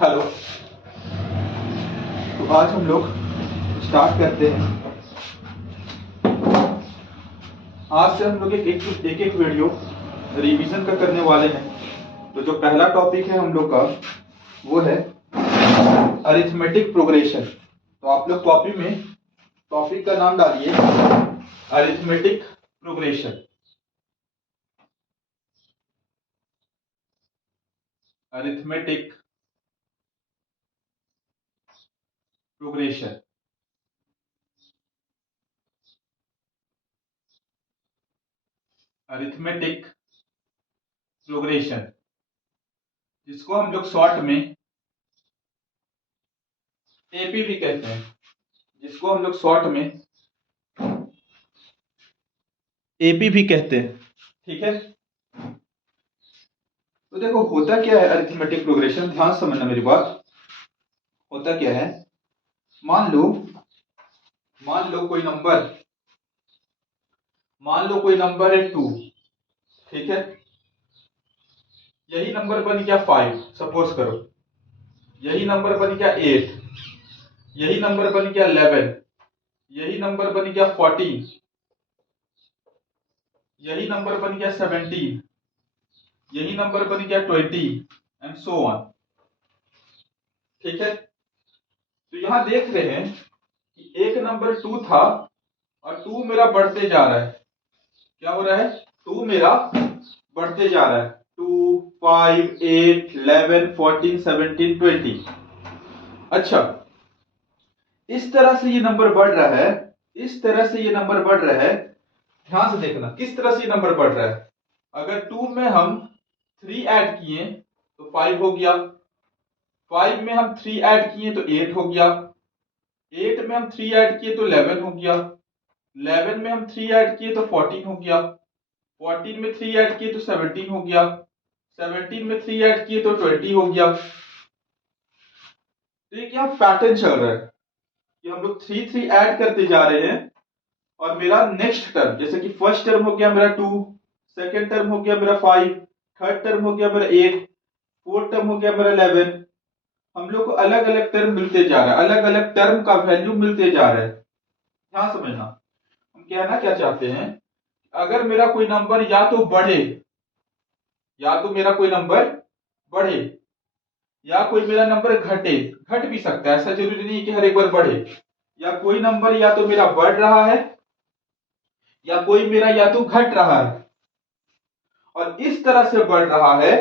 Hello. तो आज हम लोग स्टार्ट करते हैं। आज से हम लोग एक वीडियो रिवीजन का करने वाले हैं। तो जो पहला टॉपिक है हम लोग का वो है अरिथमेटिक प्रोग्रेशन। तो आप लोग कॉपी में टॉपिक का नाम डालिए arithmetic progression. Arithmetic progression. Arithmetic progression जिसको हम लोग शॉर्ट में एपी भी कहते हैं, जिसको हम लोग शॉर्ट में एपी भी कहते हैं। ठीक है। तो देखो होता क्या है अरिथमेटिक प्रोग्रेशन, ध्यान से समझना मेरी बात। होता क्या है, मान लो कोई नंबर है 2। ठीक है। यही नंबर बन गया 5, सपोज करो। यही नंबर बन गया 8, यही नंबर बन गया 11, यही नंबर बन गया 14, यही नंबर बन गया 17, यही नंबर बन गया 20 एंड सो ऑन। ठीक है। तो यहां देख रहे हैं कि एक नंबर 2 था और 2 मेरा बढ़ते जा रहा है। क्या हो रहा है, 2 मेरा बढ़ते जा रहा है। 2, 5, 8, 11, 14, 17, 20। अच्छा, इस तरह से ये नंबर बढ़ रहा है, इस तरह से ये नंबर बढ़ रहा है। ध्यान से देखना किस तरह से ये नंबर बढ़ रहा है। अगर 2 में हम 3 ऐड किए तो 5 हो गया, 5 में हम 3 ऐड किए तो 8 हो गया, 8 में हम 3 ऐड किए तो 11 हो गया, 11 में हम 3 ऐड किए तो 14 हो गया, 14 में 3 ऐड किए तो 17 हो गया, 17 में 3 ऐड किए तो 20 हो गया। तो ये क्या पैटर्न चल रहा है कि हम लोग 3 ऐड करते जा रहे हैं और मेरा नेक्स्ट टर्म, जैसे कि फर्स्ट टर्म हो गया मेरा 2, सेकेंड टर्म हो गया मेरा 5, थर्ड टर्म हो गया मेरा 8, फोर्थ टर्म हो गया मेरा 11। हम लोग को अलग अलग टर्म मिलते जा रहा है, अलग अलग टर्म का वैल्यू मिलते जा रहा है। ध्यान समझना, हम कहना क्या चाहते हैं, अगर मेरा कोई नंबर या तो बढ़े, या तो मेरा कोई नंबर बढ़े या कोई मेरा नंबर घटे, घट भी सकता है, ऐसा जरूरी नहीं है कि हर एक बार बढ़े। या कोई नंबर या तो मेरा बढ़ रहा है या कोई मेरा या तो घट रहा है, और इस तरह से बढ़ रहा है,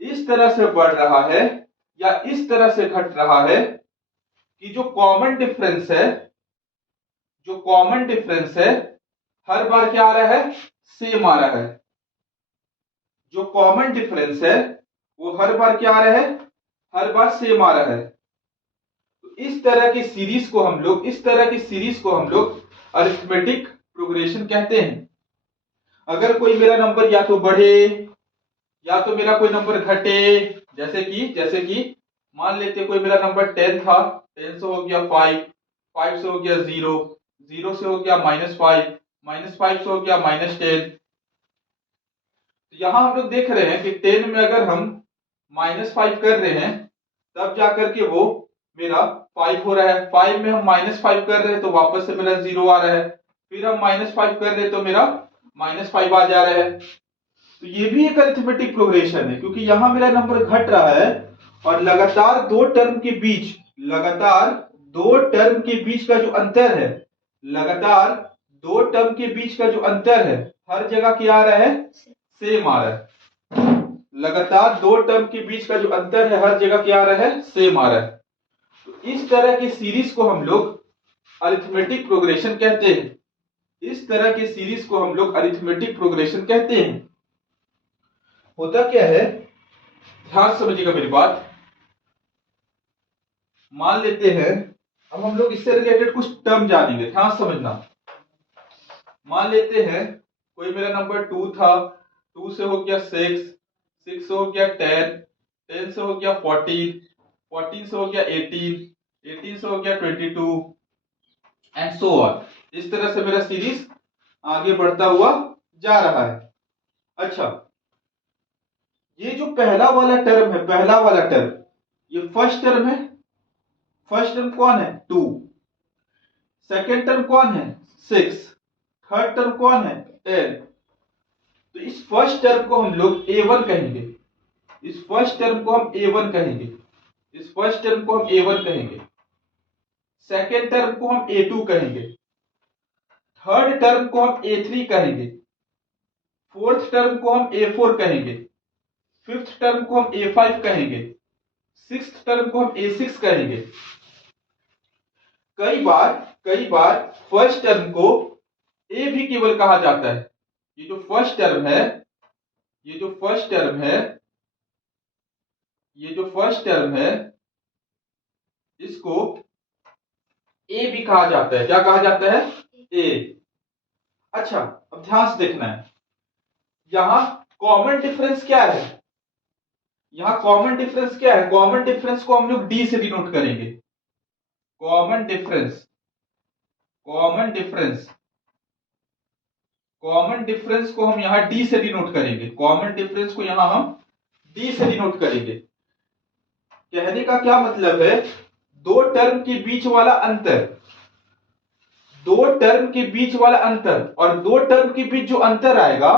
इस तरह से बढ़ रहा है या इस तरह से घट रहा है कि जो कॉमन डिफरेंस है, जो कॉमन डिफरेंस है हर बार क्या आ रहा है, सेम आ रहा है। जो कॉमन डिफरेंस है वो हर बार क्या आ रहा है, हर बार सेम आ रहा है। तो इस तरह की सीरीज को हम लोग, इस तरह की सीरीज को हम लोग अरिथमेटिक प्रोग्रेशन कहते हैं। अगर कोई मेरा नंबर या तो बढ़े या तो मेरा कोई नंबर घटे, जैसे कि मान लेते कोई मेरा नंबर 10 था, 10 से हो गया 5, 5 से हो गया 0, 0 से हो गया -5, -5 से हो गया -10। तो यहां हम लोग देख रहे हैं कि 10 में अगर हम -5 कर रहे हैं तब जाकर के वो मेरा 5 हो रहा है, 5 में हम -5 कर रहे हैं तो वापस से मेरा 0 आ रहा है, फिर हम -5 कर रहे हैं तो मेरा -5 आ जा रहा है। तो ये भी एक अरिथमेटिक प्रोग्रेशन है, क्योंकि यहां मेरा नंबर घट रहा है और लगातार दो टर्म के बीच, लगातार दो टर्म के बीच का जो अंतर है, लगातार दो टर्म के बीच का जो अंतर है हर जगह क्या आ रहा है, सेम आ रहा है। लगातार दो टर्म के बीच का जो अंतर है हर जगह क्या आ रहा है, सेम आ रहा है। तो इस तरह की सीरीज को हम लोग अरिथमेटिक प्रोग्रेशन कहते हैं। इस तरह की सीरीज को हम लोग अरिथमेटिक प्रोग्रेशन कहते हैं। होता क्या है, ध्यान समझिएगा मेरी बात। मान लेते हैं, अब हम लोग इससे रिलेटेड कुछ टर्म जानेंगे, ध्यान समझना। मान लेते हैं कोई मेरा नंबर 2 था, 2 से हो गया 6, 6 से हो गया 10, 10 से हो गया 14, 14 से हो गया 18, 18 से हो गया 22 एंड सो ऑन। इस तरह से मेरा सीरीज आगे बढ़ता हुआ जा रहा है। अच्छा, ये जो पहला वाला टर्म है, पहला वाला टर्म, ये फर्स्ट टर्म है, फर्स्ट टर्म कौन है 2, सेकेंड टर्म कौन है 6, थर्ड टर्म कौन है 10। तो इस फर्स्ट टर्म को हम लोग A1 कहेंगे, इस फर्स्ट टर्म को हम A1 कहेंगे, इस फर्स्ट टर्म को हम A1 कहेंगे, सेकेंड टर्म को हम A2 कहेंगे, थर्ड टर्म को हम A3 कहेंगे, फोर्थ टर्म को हम A4 कहेंगे, फिफ्थ टर्म को हम A5 कहेंगे, सिक्स्थ टर्म को हम A6 कहेंगे। कई बार फर्स्ट टर्म को ए भी केवल कहा जाता है। ये जो फर्स्ट टर्म है, ये जो फर्स्ट टर्म है, ये जो फर्स्ट टर्म है, इसको ए भी कहा जाता है। क्या कहा जाता है? ए। अच्छा, अब ध्यान से देखना है, यहां कॉमन डिफरेंस क्या है? यहां कॉमन डिफरेंस क्या है? कॉमन डिफरेंस को हम लोग डी से डिनोट करेंगे। Common difference, common difference, common difference को हम यहां डी से डिनोट करेंगे। कॉमन डिफरेंस को यहां हम डी से डिनोट करेंगे। कहने का क्या मतलब है? दो टर्म के बीच वाला अंतर, दो टर्म के बीच वाला अंतर और दो टर्म के बीच जो अंतर आएगा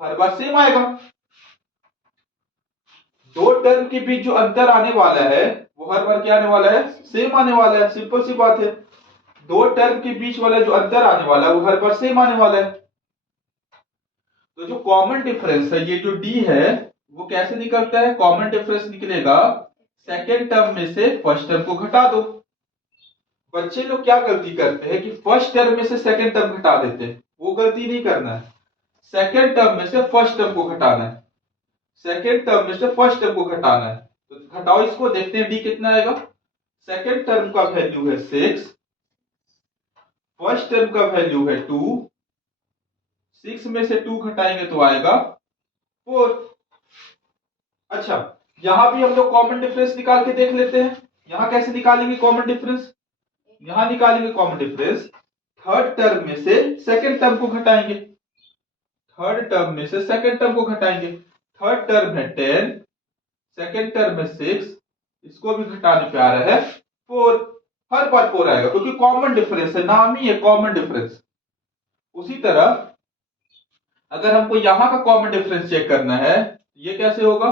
हर बार सेम आएगा। दो टर्म के बीच जो अंतर आने वाला है वो हर बार क्या आने वाला है? सेम आने वाला है। सिंपल सी बात है, दो टर्म के बीच वाला जो अंतर आने वाला है वो हर बार सेम आने वाला है। तो जो कॉमन डिफरेंस है, ये जो डी है, वो कैसे निकलता है? कॉमन डिफरेंस निकलेगा सेकेंड टर्म में से फर्स्ट टर्म को घटा दो। बच्चे लोग क्या गलती करते हैं कि फर्स्ट टर्म में से सेकेंड टर्म घटा देते हैं। वो गलती नहीं करना है, सेकेंड टर्म में से फर्स्ट टर्म को घटाना है, सेकेंड टर्म में से फर्स्ट टर्म को घटाना है। तो घटाओ इसको, देखते हैं डी कितना आएगा। सेकेंड टर्म का वैल्यू है 6, फर्स्ट टर्म का वैल्यू है 2, 6 में से 2 घटाएंगे तो आएगा 4। अच्छा, यहां भी हम लोग कॉमन डिफरेंस निकाल के देख लेते हैं। यहां कैसे निकालेंगे कॉमन डिफरेंस? यहां निकालेंगे कॉमन डिफरेंस, थर्ड टर्म में से सेकेंड टर्म को घटाएंगे, थर्ड टर्म में से सेकेंड टर्म को घटाएंगे। थर्ड टर्म है 10, सेकेंड टर्म है 6, इसको भी घटाने पे आ रहा है 4। हर बार 4 आएगा क्योंकि कॉमन डिफरेंस है, नाम ही है कॉमन डिफरेंस। उसी तरह अगर हमको यहां का कॉमन डिफरेंस चेक करना है, ये कैसे होगा?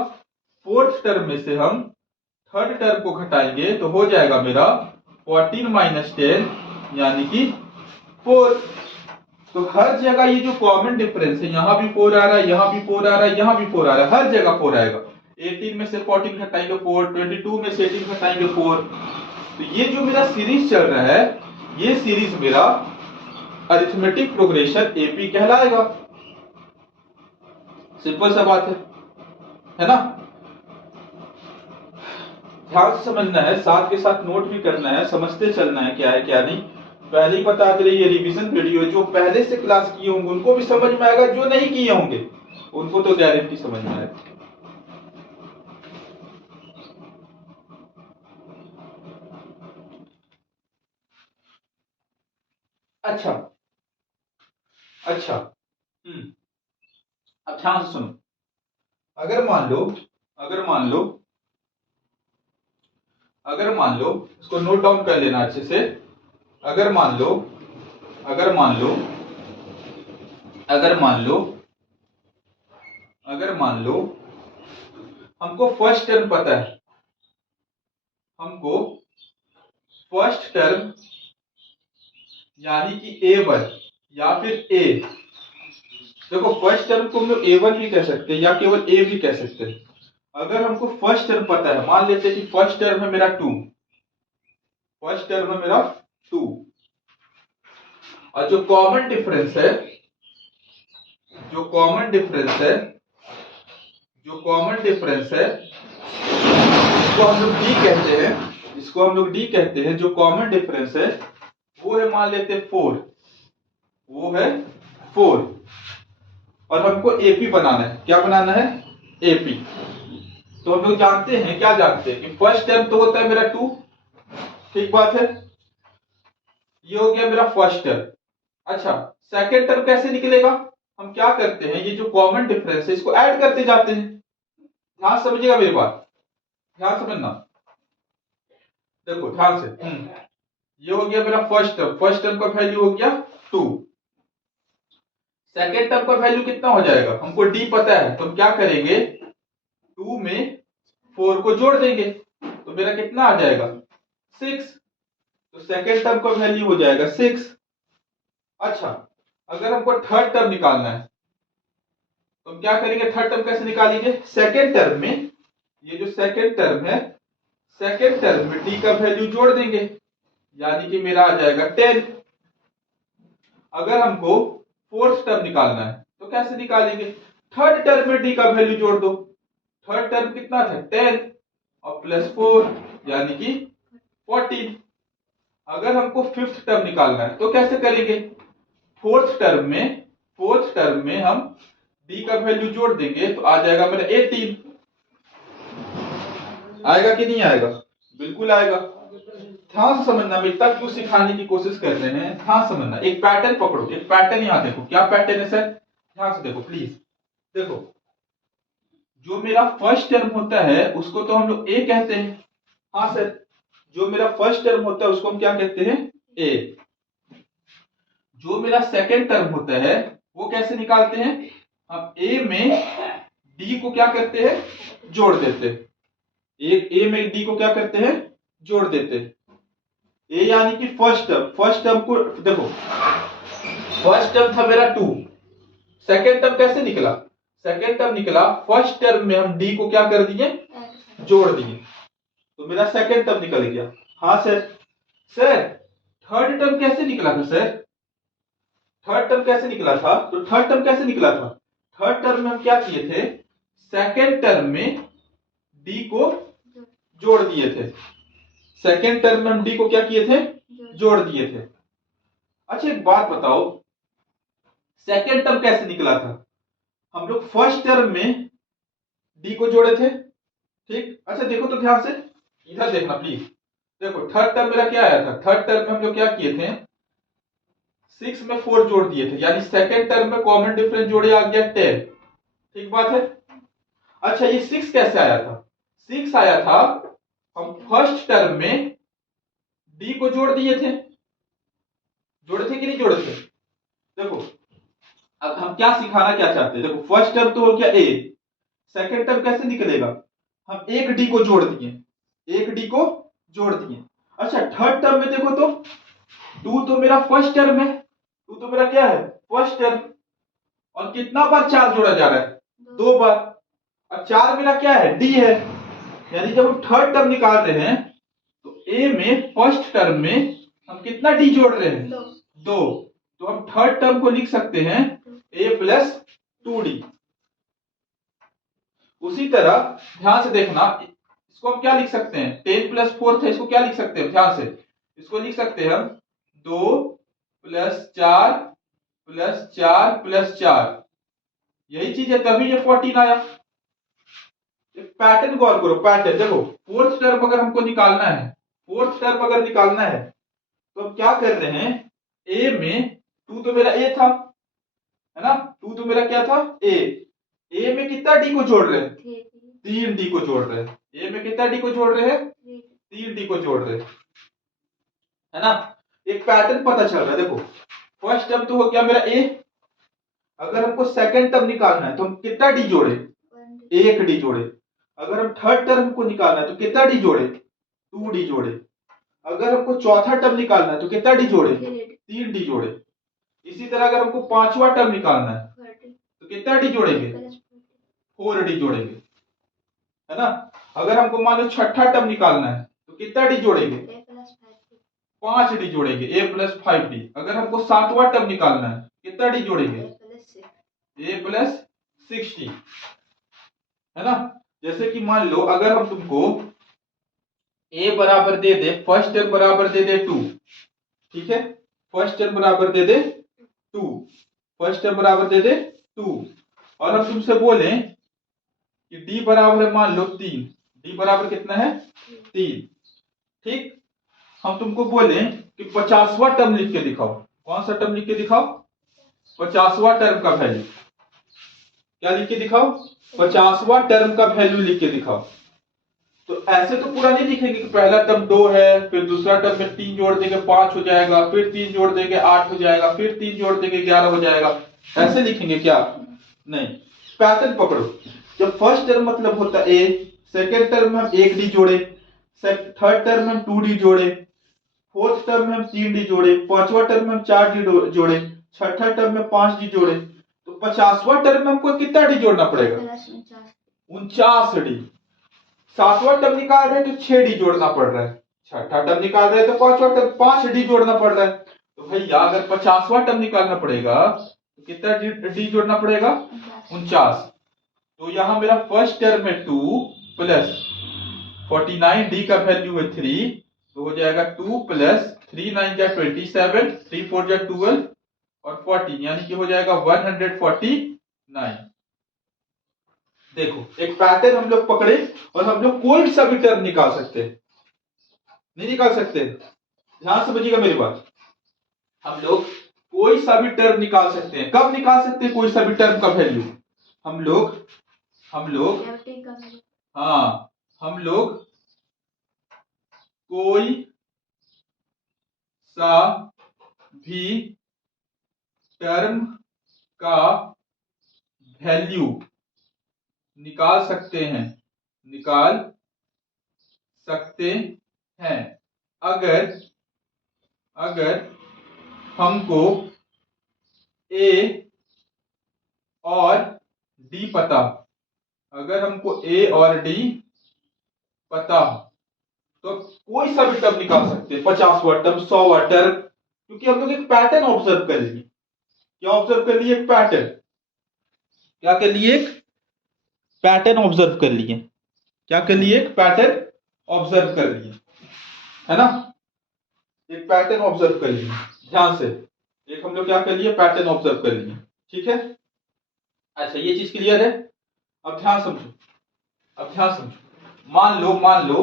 फोर्थ टर्म में से हम थर्ड टर्म को घटाएंगे तो हो जाएगा मेरा 14 माइनस 10 यानी कि 4। तो हर जगह ये जो कॉमन डिफरेंस है, यहां भी 4 आ रहा है, यहां भी 4 आ रहा है, यहां भी 4 आ रहा है, हर जगह 4 आएगा। 18 में से 14 घटाएंगे 4, 22 में से 18 घटाएंगे 4। तो ये जो मेरा सीरीज चल रहा है, ये सीरीज मेरा अरिथमेटिक प्रोग्रेशन एपी कहलाएगा। सिंपल सा बात है ना? ध्यान से समझना है, साथ के साथ नोट भी करना है, समझते चलना है क्या है क्या नहीं। पहले ही बता दे रही है रिवीजन वीडियो, जो पहले से क्लास किए होंगे उनको भी समझ में आएगा, जो नहीं किए होंगे उनको तो गारंटी समझ में आएगा। अच्छा अच्छा, अब ध्यान से सुनो। अगर मान लो, अगर मान लो, अगर मान लो, इसको नोट डाउन कर लेना अच्छे से। अगर मान लो, अगर मान लो, अगर मान लो, अगर मान लो हमको फर्स्ट टर्म पता है, हमको फर्स्ट टर्म यानी कि A1 या फिर A, देखो फर्स्ट टर्म को हम लोग A1 भी कह सकते हैं या केवल A भी कह सकते हैं। अगर हमको फर्स्ट टर्म पता है, मान लेते हैं कि फर्स्ट टर्म है मेरा 2, फर्स्ट टर्म है मेरा 2, और जो कॉमन डिफरेंस है, जो कॉमन डिफरेंस है, जो कॉमन डिफरेंस है, इसको हम लोग डी कहते हैं, इसको हम लोग डी कहते हैं। जो कॉमन डिफरेंस है वो है, मान लेते हैं 4, वो है 4, और हमको एपी बनाना है। क्या बनाना है? एपी। तो हम लोग जानते हैं, क्या जानते हैं कि फर्स्ट टर्म तो होता है मेरा 2, ठीक बात है, ये हो गया मेरा फर्स्ट टर्म। अच्छा, सेकेंड टर्म कैसे निकलेगा? हम क्या करते हैं, ये जो कॉमन डिफरेंस है इसको ऐड करते जाते हैं। ध्यान समझिएगा मेरी बात, ध्यान समझना। देखो ध्यान से, ये हो गया मेरा फर्स्ट टर्म का वैल्यू हो गया 2। सेकेंड टर्म का वैल्यू कितना हो जाएगा, हमको डी पता है, तो हम क्या करेंगे, 2 में 4 को जोड़ देंगे, तो मेरा कितना आ जाएगा 6। तो सेकेंड टर्म का वैल्यू हो जाएगा 6। अच्छा, अगर हमको थर्ड टर्म निकालना है तो हम क्या करेंगे, थर्ड टर्म कैसे निकालेंगे, सेकेंड टर्म में, ये जो सेकेंड टर्म है, सेकेंड टर्म में डी का वैल्यू जोड़ देंगे, यानी कि मेरा आ जाएगा 10। अगर हमको फोर्थ टर्म निकालना है तो कैसे निकालेंगे, थर्ड टर्म में डी का वैल्यू जोड़ दो। थर्ड टर्म कितना था 10 और प्लस 4 यानी कि 14। अगर हमको फिफ्थ टर्म निकालना है तो कैसे करेंगे, फोर्थ टर्म में हम डी का वैल्यू जोड़ देंगे, तो आ जाएगा मेरा 18। आएगा कि नहीं आएगा, बिल्कुल आएगा। ध्यान से समझना, मैं तब क्यों सिखाने की कोशिश कर रहे हैं, ध्यान समझना। एक पैटर्न पकड़ो, एक पैटर्न यहां देखो, क्या पैटर्न है सर, ध्यान से देखो प्लीज। देखो, जो मेरा फर्स्ट टर्म होता है उसको तो हम लोग ए कहते हैं, हाँ सर, जो मेरा फर्स्ट टर्म होता है उसको हम क्या कहते हैं, ए। जो मेरा सेकेंड टर्म होता है वो कैसे निकालते हैं, हम ए में डी को क्या करते हैं, जोड़ देते हैं। एक ए में डी को क्या करते हैं, जोड़ देते हैं। ए यानी कि फर्स्ट टर्म को देखो, फर्स्ट टर्म था मेरा 2, सेकेंड टर्म कैसे निकला, सेकेंड टर्म निकला फर्स्ट टर्म में हम डी को क्या कर दिए, जोड़ दिए, तो मेरा सेकेंड टर्म निकल गया। हाँ सर, सर थर्ड टर्म कैसे निकला था सर, थर्ड टर्म कैसे निकला था, तो थर्ड टर्म कैसे निकला था, थर्ड टर्म में हम क्या किए थे, सेकेंड टर्म में डी को जोड़ दिए थे, सेकेंड टर्म में हम डी को क्या किए थे, जोड़ दिए थे। अच्छा एक बात बताओ, सेकेंड टर्म कैसे निकला था, हम लोग फर्स्ट टर्म में डी को जोड़े थे, ठीक। अच्छा देखो तो ध्यान से, इधर देखना प्लीज। देखो थर्ड टर्म मेरा क्या आया था, थर्ड टर्म में हम लोग क्या किए थे, 6 में 4 जोड़ दिए थे, यानी सेकेंड टर्म में कॉमन डिफरेंस जोड़े आ गया 10, ठीक बात है। अच्छा ये 6 कैसे आया था, 6 आया था, हम फर्स्ट टर्म में डी को जोड़ दिए थे, जोड़े थे कि नहीं जोड़े थे। देखो अब हम क्या सिखाना क्या चाहते हैं, देखो फर्स्ट टर्म तो हो गया ए, सेकेंड टर्म कैसे निकलेगा, हम एक डी को जोड़ दिए, एक डी को जोड़ दिए। अच्छा थर्ड टर्म में देखो तो 2 तो मेरा फर्स्ट टर्म है, 2 तो मेरा क्या है, फर्स्ट टर्म, और कितना बार 4 जोड़ा जा रहा है, 2 बार, और 4 मेरा क्या है, डी है। यानी जब हम थर्ड टर्म निकाल रहे हैं तो ए में फर्स्ट टर्म में हम कितना डी जोड़ रहे हैं, 2, तो हम थर्ड टर्म को लिख सकते हैं ए प्लस 2डी। उसी तरह ध्यान से देखना, इसको हम क्या लिख सकते हैं, 10 प्लस 4 था, इसको क्या लिख सकते हैं, ध्यान से, इसको लिख सकते हैं हम 2 प्लस 4 प्लस 4 प्लस 4, यही चीज है, तभी ये 14 आया। पैटर्न गौर करो, पैटर्न देखो, फोर्थ टर्म अगर हमको निकालना है, फोर्थ टर्म अगर निकालना है तो हम क्या कर रहे हैं, ए में 2 तो मेरा ए था, है ना, 2 तो मेरा क्या था, ए में कितना डी को जोड़ रहे हैं, 3 डी को जोड़ रहे हैं, ए में कितना डी को जोड़ रहे हैं, 3 डी को जोड़ रहे हैं, है ना। एक पैटर्न पता चल रहा है, देखो फर्स्ट टर्म तो हो गया मेरा ए, अगर हमको सेकंड टर्म निकालना है तो हम कितना डी जोड़े, एक डी जोड़े। अगर हम थर्ड टर्म को निकालना है तो कितना डी जोड़े, 2 डी जोड़े। अगर हमको चौथा टर्म निकालना है तो कितना डी जोड़े, 3 डी जोड़े। इसी तरह अगर हमको पांचवा टर्म निकालना है तो कितना डी जोड़ेंगे, 4 डी जोड़ेंगे, है ना। अगर हमको मान लो छठा टर्म निकालना है तो कितना डी जोड़ेंगे, 5 डी जोड़ेंगे, ए प्लस 5 डी। अगर हमको सातवां टर्म निकालना है कितना डी जोड़ेंगे, ए प्लस 6 डी, है ना। जैसे कि मान लो अगर हम तुमको ए बराबर दे दे, फर्स्ट टर्म बराबर दे दे 2, ठीक है, फर्स्ट टर्म बराबर दे दे 2, फर्स्ट टर्म बराबर दे दे 2, और हम तुमसे बोले कि डी बराबर है मान लो 3, डी बराबर कितना है 3, ठीक। हम तुमको बोले कि 50वां टर्म लिख के दिखाओ, कौन सा टर्म लिख के दिखाओ, 50वां टर्म का वैल्यू, क्या लिख के दिखाओ, 50वां टर्म का वैल्यू लिख के दिखाओ। तो ऐसे तो पूरा नहीं लिखेंगे कि पहला टर्म 2 है, फिर दूसरा टर्म में 3 जोड़ देंगे 5 हो जाएगा, फिर 3 जोड़ देंगे 8 हो जाएगा, फिर 3 जोड़ देंगे 11 हो जाएगा। ऐसे लिखेंगे क्या? नहीं, पैटर्न पकड़ो। जब फर्स्ट टर्म मतलब होता है ए, सेकेंड टर्म में हम 1 डी जोड़े, थर्ड टर्म में हम 2 डी जोड़े, फोर्थ टर्म में हम 3 डी जोड़े, पांचवा टर्म में हम 4 डी जोड़े, छठा टर्म में 5 डी जोड़े, तो 50वां टर्म में हमको कितना डी जोड़ना पड़ेगा? 49 डी। सातवां टर्म निकाल रहे हैं तो 6 डी जोड़ना पड़ रहा है, छठा टर्म निकाल रहे हैं तो पांचवा टर्म 5 डी जोड़ना पड़ रहा है। तो भैया अगर 50वां टर्म निकालना पड़ेगा तो कितना डी जोड़ना पड़ेगा? 49। तो यहां मेरा फर्स्ट टर्म है 2 प्लस 49 डी का वैल्यू है 3, तो हो जाएगा 2 प्लस 3 9 जा 27, 3 4 जा 12 और 14, यानी कि हो जाएगा 149। देखो एक पैटर्न हम लोग पकड़े और हम लोग कोई सा भी टर्म निकाल सकते हैं, नहीं निकाल सकते? ध्यान समझिएगा मेरी बात। हम लोग कोई सा भी टर्म निकाल सकते हैं। कब निकाल सकते हैं कोई सा भी टर्म का वैल्यू? हम लोग हाँ, हम लोग कोई सा भी टर्म का वैल्यू निकाल सकते हैं, निकाल सकते हैं अगर हमको ए और डी पता, अगर हमको ए और डी पता तो कोई सा भी टर्म निकाल सकते हैं, 50वां टर्म, 100वां टर्म, क्योंकि हम लोग एक पैटर्न ऑब्जर्व कर लिए। क्या ऑब्जर्व कर लिए? एक पैटर्न। क्या कर लिए? एक पैटर्न ऑब्जर्व कर लिए। क्या कर लिए? एक पैटर्न ऑब्जर्व कर लिए, है ना? एक पैटर्न ऑब्जर्व कर लिए ध्यान से। एक हम लोग क्या कर लिए? पैटर्न ऑब्जर्व कर लिए। ठीक है, अच्छा ये चीज क्लियर है? अब ध्यान समझो, अब ध्यान समझो। मान लो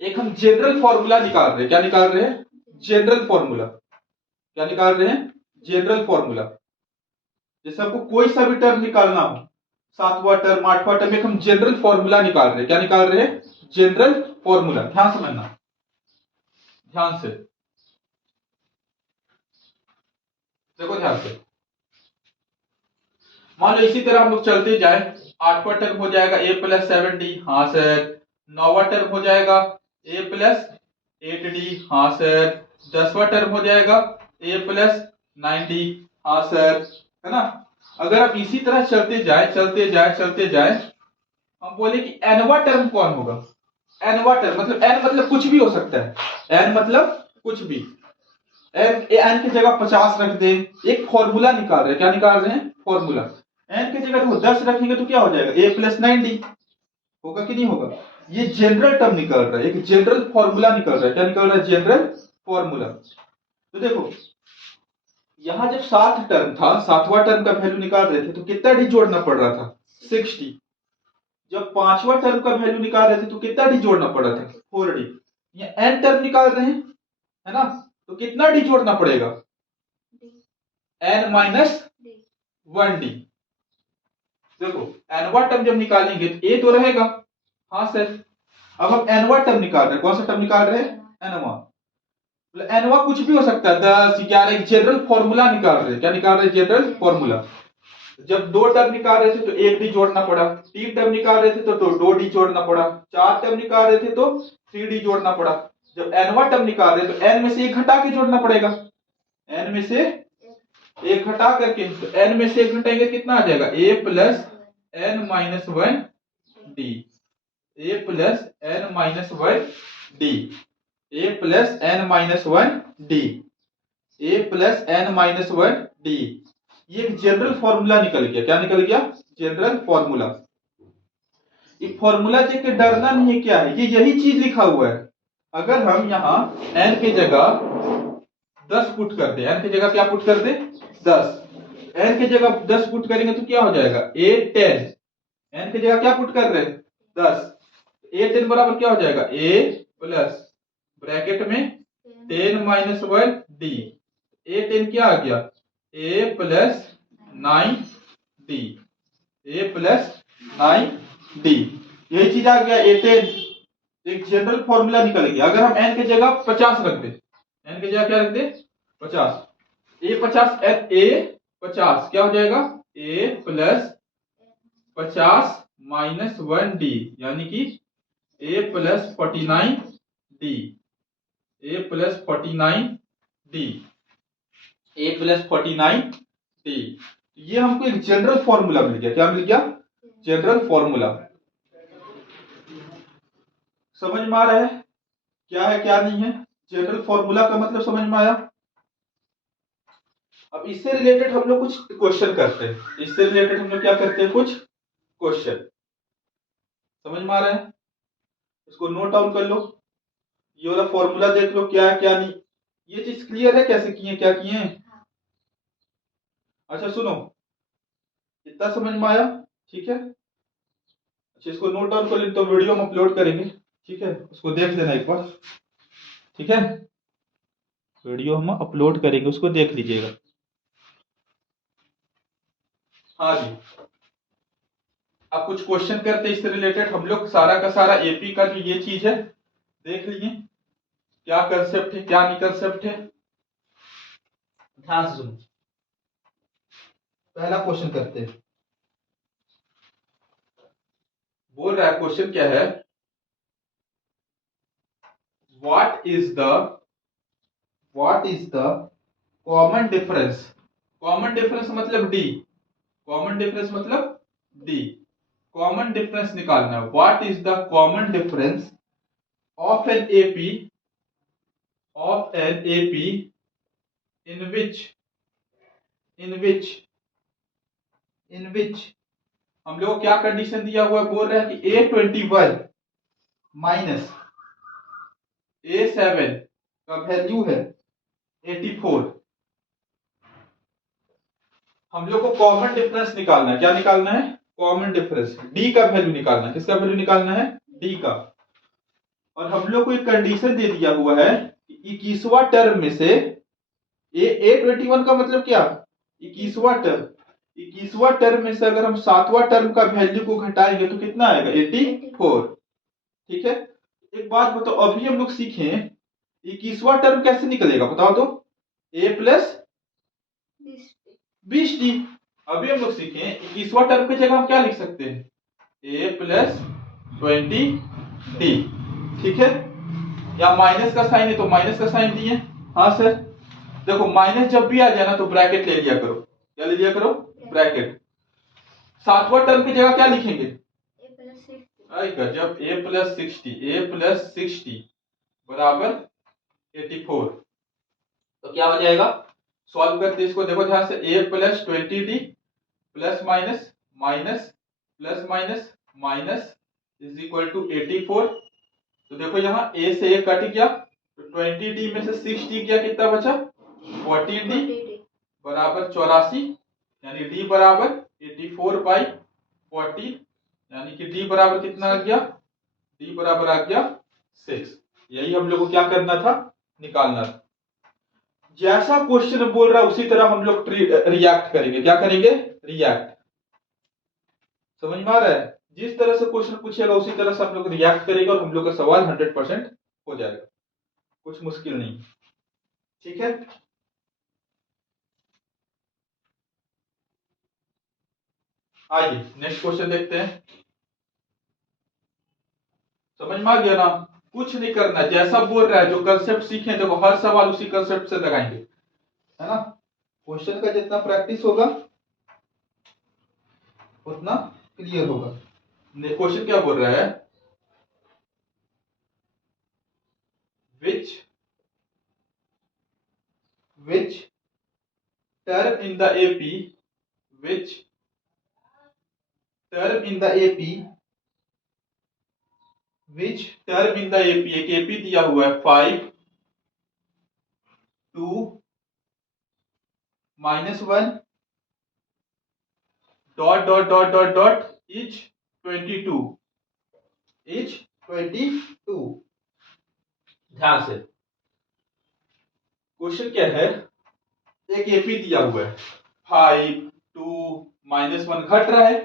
एक हम जनरल फॉर्मूला निकाल रहे हैं। क्या निकाल रहे हैं? General formula. क्या निकाल रहे हैं? General formula. जैसे आपको कोई सा भी टर्म निकालना हो, 7वां टर्म, 8वां टर्म, एक हम जनरल फॉर्मूला निकाल रहे हैं। क्या निकाल रहे हैं? General formula. ध्यान समझना, ध्यान से देखो, ध्यान से। मान लो इसी तरह हम लोग चलते जाए, 8वां टर्म हो जाएगा a प्लस 7d, हाँ सर। 9वां टर्म हो जाएगा a प्लस 8d, हाँ सर। 10वां टर्म हो जाएगा a प्लस 9d, हाँ सर, है ना? अगर आप इसी तरह चलते जाए, हम बोले कि nवां टर्म कौन होगा? nवां टर्म मतलब n मतलब कुछ भी हो सकता है, n मतलब कुछ भी। n की जगह 50 रख दे, एक फॉर्मूला निकाल रहे हैं। क्या निकाल रहे हैं? फॉर्मूला। n की जगह देखो 10 रखेंगे तो क्या हो जाएगा? a प्लस 9d होगा कि नहीं होगा? ये जनरल टर्म निकल रहा है, एक जनरल फॉर्मूला निकल रहा है। क्या निकल रहा है? General formula. तो देखो यहां जब 7 टर्म था, 7वां टर्म का वैल्यू निकाल रहे थे तो कितना डी जोड़ना पड़ रहा था? 60। जब 5वां टर्म का वैल्यू निकाल रहे थे तो कितना डी जोड़ना पड़ रहा था? 4d। ये n टर्म निकाल रहे हैं, है ना? तो कितना डी जोड़ना पड़ेगा? n minus 1d। देखो nवां टर्म जब निकालेंगे तो a तो रहेगा, हाँ सर। अब हम nवां टर्म निकाल रहे हैं। कौन सा टर्म निकाल रहे हैं? nवां। nवां कुछ भी हो सकता है, 10 11, एक जनरल फॉर्मूला निकाल रहे हैं। क्या निकाल रहे हैं? General formula. जब 2 टर्म निकाल रहे थे तो 1 डी जोड़ना पड़ा, 3 टर्म निकाल रहे थे तो 2 डी जोड़ना पड़ा, 4 टर्म निकाल रहे थे तो 3 डी जोड़ना पड़ा। जब nवां टर्म निकाल रहे हैं तो n में से एक घटा के जोड़ना पड़ेगा, n में से एक घटा करके। तो n में से एक घटाएंगे कितना आ जाएगा? a plus n minus 1 D, a plus n minus 1 D, a plus n minus 1 D, a plus n minus 1 D. ये एक जनरल फॉर्मूला निकल गया। क्या निकल गया? General formula. ये फॉर्मूला देख के डरना नहीं है। क्या है ये? यही चीज लिखा हुआ है। अगर हम यहाँ n की जगह 10 पुट कर दे, n की जगह क्या पुट कर दे? 10। n की जगह 10 पुट करेंगे तो क्या हो जाएगा? a 10। n की जगह क्या पुट कर रहे हैं? 10। a 10 बराबर क्या हो जाएगा? a प्लस ब्रैकेट में 10 माइनस 1 डी। a 10 क्या आ गया? a plus 9 D, a plus 9 D. यही चीज आ गया A10, एक जनरल फॉर्मूला निकल गया। अगर हम n की जगह 50 रख दे, n की जगह क्या रख दे 50, A50 A50 क्या हो जाएगा A प्लस 50 माइनस 1D, यानी कि A plus 49D, A plus 49D, A plus 49D। ये हमको एक जनरल फॉर्मूला मिल गया। क्या मिल गया? General formula. समझ में आ रहा है क्या है क्या नहीं है? जनरल फॉर्मूला का मतलब समझ में आया। अब इससे रिलेटेड हम लोग कुछ क्वेश्चन करते हैं। इससे रिलेटेड हम लोग क्या करते हैं? कुछ क्वेश्चन। समझ में आ रहा है? इसको नोट डाउन कर लो, ये वाला फॉर्मूला देख लो क्या है क्या नहीं। ये चीज क्लियर है कैसे किए क्या किए? अच्छा सुनो, इतना समझ में आया? ठीक है, अच्छा इसको नोट डाउन कर ले, तो वीडियो हम अपलोड करेंगे, ठीक है, उसको देख लेना एक बार, ठीक है, वीडियो हम अपलोड करेंगे, उसको देख लीजिएगा। हाँ जी, अब कुछ क्वेश्चन करते हैं इससे रिलेटेड। हम लोग सारा का सारा एपी का जो ये चीज है देख लिए, क्या कंसेप्ट है क्या नहीं कंसेप्ट है, ध्यान से सुनो। पहला क्वेश्चन करते हैं। बोल रहा है क्वेश्चन क्या है, what is the common difference, common difference मतलब डी, कॉमन डिफरेंस मतलब डी, कॉमन डिफरेंस निकालना है। What is the common difference of an AP, of an AP in which, in which, in which हम लोग क्या condition दिया हुआ है? बोल रहा है कि A21 माइनस A7 का वैल्यू है 84। हम लोग को कॉमन डिफरेंस निकालना है। क्या निकालना है? कॉमन डिफरेंस, डी का वैल्यू निकालना है। किसका वैल्यू निकालना है? डी का। और हम लोग को एक कंडीशन दे दिया हुआ है कि 21वां टर्म में से A21 का मतलब क्या? 21वां टर्म, 21वां टर्म में से अगर हम 7वां टर्म का वैल्यू को घटाएंगे तो कितना आएगा? 84। ठीक है, एक बात बताओ, अभी हम लोग सीखे 21वां टर्म कैसे निकलेगा बताओ तो? A plus 20D। अभी हम लोग सीखे 21वां टर्म की जगह हम क्या लिख सकते हैं? A प्लस 20D, ठीक है, या माइनस का साइन है तो माइनस का साइन दिए। हाँ सर, देखो माइनस जब भी आ जाए ना तो ब्रैकेट ले लिया करो। क्या ले लिया करो? ब्रैकेट। 7वां टर्म की जगह क्या लिखेंगे? जब A प्लस 60, A प्लस 60 बराबर 84, तो क्या हो जाएगा? सॉल्व करते इसको, देखो ध्यान से, A plus 20D plus minus minus plus minus minus is equal to 84। तो देखो यहाँ A से A कट गया, तो 20D में से 60 गया, कितना बचा? 14D बराबर 84, यानी D बराबर 84 बाई 14, यानी कि D बराबर कितना आ गया? D बराबर आ गया 6। यही हम लोग को क्या करना था? निकालना था। जैसा क्वेश्चन बोल रहा है उसी तरह हम लोग रिएक्ट करेंगे। क्या करेंगे? रिएक्ट। समझ में आ रहा है? जिस तरह से क्वेश्चन पूछेगा उसी तरह से हम लोग रिएक्ट करेंगे और हम लोग का सवाल 100% हो जाएगा, कुछ मुश्किल नहीं। ठीक है, आइए नेक्स्ट क्वेश्चन देखते हैं। समझ में आ गया ना? कुछ नहीं करना, जैसा बोल रहा है जो कंसेप्ट सीखे, देखो हर सवाल उसी कंसेप्ट से लगाएंगे, है ना? क्वेश्चन का जितना प्रैक्टिस होगा उतना क्लियर होगा। क्वेश्चन क्या बोल रहा है? विच term in the AP, which term in the AP, which term in the AP, एक AP दिया हुआ है 5 2 -1 dot dot dot dot dot etch 22, etch 22। ध्यान से, क्वेश्चन क्या है? एक एपी दिया हुआ है 5 2 -1 घट रहा है,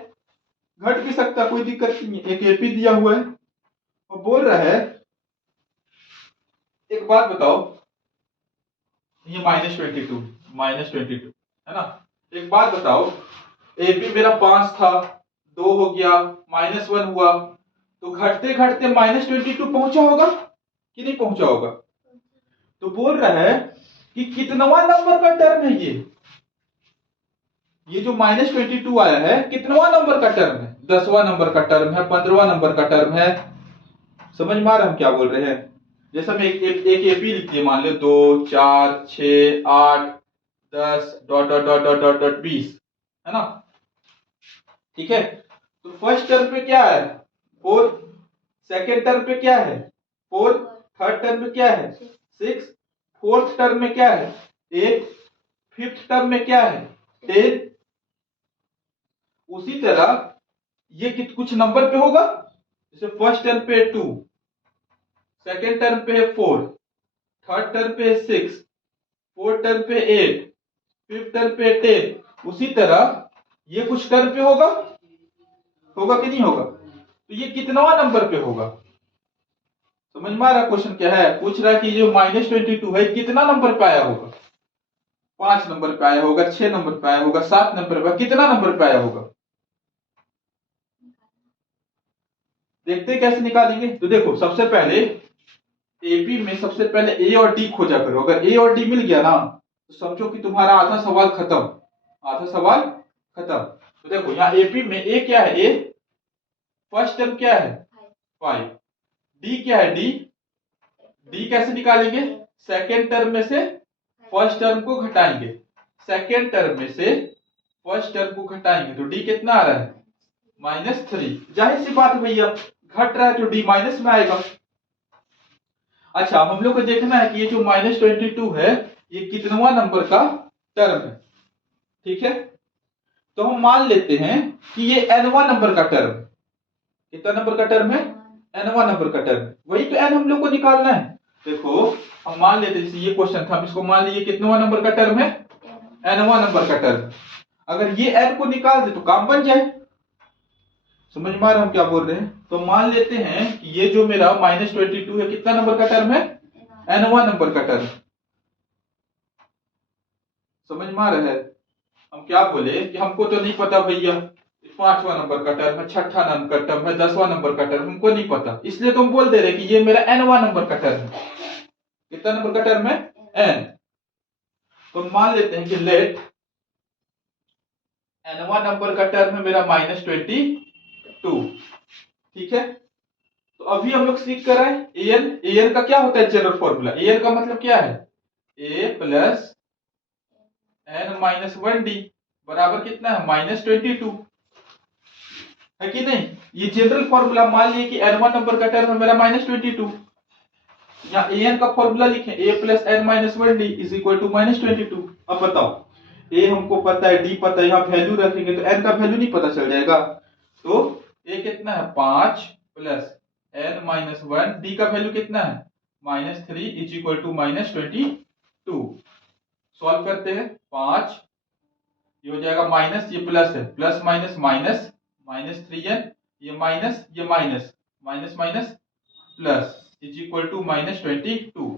घट भी सकता, कोई दिक्कत नहीं है। एक एपी दिया हुआ है और बोल रहा है एक बात बताओ, ये -22 है ना। एक बात बताओ, एपी मेरा 5 था, 2 हो गया, -1 हुआ, तो घटते घटते -22 पहुंचा होगा कि नहीं पहुंचा होगा। तो बोल रहा है कि कितनवा नंबर का टर्म है ये जो -22 आया है कितनवा नंबर का टर्म है, 10वां नंबर का टर्म है, 15वां नंबर का टर्म है। समझ में आ रहा है हम क्या बोल रहे हैं। जैसे हम एक एपी लिख दिए, मान लो 2 4 6 8 10 dot dot dot dot dot dot 20, है ना। ठीक है, तो फर्स्ट टर्म पे क्या है 4, सेकेंड टर्म पे क्या है 4, थर्ड टर्म पे क्या है 6, फोर्थ टर्म में क्या है 8, फिफ्थ टर्म में क्या है 10। उसी तरह ये कुछ नंबर पे होगा, जैसे फर्स्ट टर्म पे 2, सेकेंड टर्म पे है 4, थर्ड टर्म पे है 6, फोर्थ टर्म पे 8, फिफ्थ टर्म पे 10। उसी तरह ये कुछ टर्म पे होगा, होगा कि नहीं होगा। तो ये कितनवा नंबर पे होगा। समझ में आ रहा क्वेश्चन क्या है, पूछ रहा है कि जो -22 है कितना नंबर पे आया होगा। 5 नंबर पे आया होगा, 6 नंबर पे आया होगा, 7 नंबर पे, कितना नंबर पे आया होगा। देखते हैं कैसे निकालेंगे। तो देखो सबसे पहले एपी में सबसे पहले ए और डी खोजा करो। अगर ए और डी मिल गया ना तो समझो कि तुम्हारा आधा सवाल खत्म, आधा सवाल खत्म। तो देखो यहाँ एपी में ए क्या है, ए फर्स्ट टर्म क्या है 5, डी क्या है डी, डी कैसे निकालेंगे, सेकेंड टर्म में से फर्स्ट टर्म को घटाएंगे, सेकेंड टर्म में से फर्स्ट टर्म को घटाएंगे तो डी कितना आ रहा है -3। जाहिर सी बात है भैया, घट रहा है तो डी माइनस में आएगा। अच्छा, अब हम लोग को देखना है कि ये जो -22 है ये कितनवा नंबर का टर्म है। ठीक है, तो हम मान लेते हैं कि ये nवा नंबर का टर्म है। कितना नंबर का टर्म है, nवा नंबर का टर्म है। वही तो n हम लोग को निकालना है। देखो हम मान लेते हैं, ये क्वेश्चन था, हम इसको मान लीजिए कितनवा नंबर का टर्म है, nवा नंबर का टर्म। अगर ये n को निकाल दे तो काम बन जाए। समझ में आ रहा हम क्या बोल रहे हैं। तो मान लेते हैं कि ये जो मेरा -22 है कितना नंबर का टर्म है, nवा नंबर का टर्म। समझ में आ रहा है हम क्या बोले कि हमको तो नहीं पता भैया 5वां नंबर का टर्म है, छठा नंबर का टर्म है, 10वां नंबर का टर्म, हमको नहीं पता, इसलिए तुम बोल दे रहे कि ये मेरा nवा नंबर का टर्म है। कितना नंबर का टर्म है n। तो मान लेते हैं कि लेट nवा नंबर का टर्म है मेरा -22। ठीक है, तो अभी हम लोग सीख कर रहे हैं an का क्या होता है जनरल फॉर्मूला। an का मतलब क्या है a प्लस n-1d बराबर कितना है -22, है कि नहीं। ये जनरल फॉर्मूला, मान लिए कि n1 नंबर का टर्म है मेरा -22। यहाँ an का फॉर्मूला लिखें a plus n-1d is equal to -22। अब बताओ a हमको पता है, d पता है, यहाँ वैल्यू रखेंगे तो n का वैल्यू नहीं पता चल जाएगा। तो a कितना है 5 प्लस n-1, d का वैल्यू कितना है -3 इज इक्वल टू -22। सॉल्व करते हैं, 5 ये हो जाएगा माइनस, ये प्लस है, प्लस माइनस माइनस, -3n, ये माइनस ये minus, minus minus plus is equal to -22।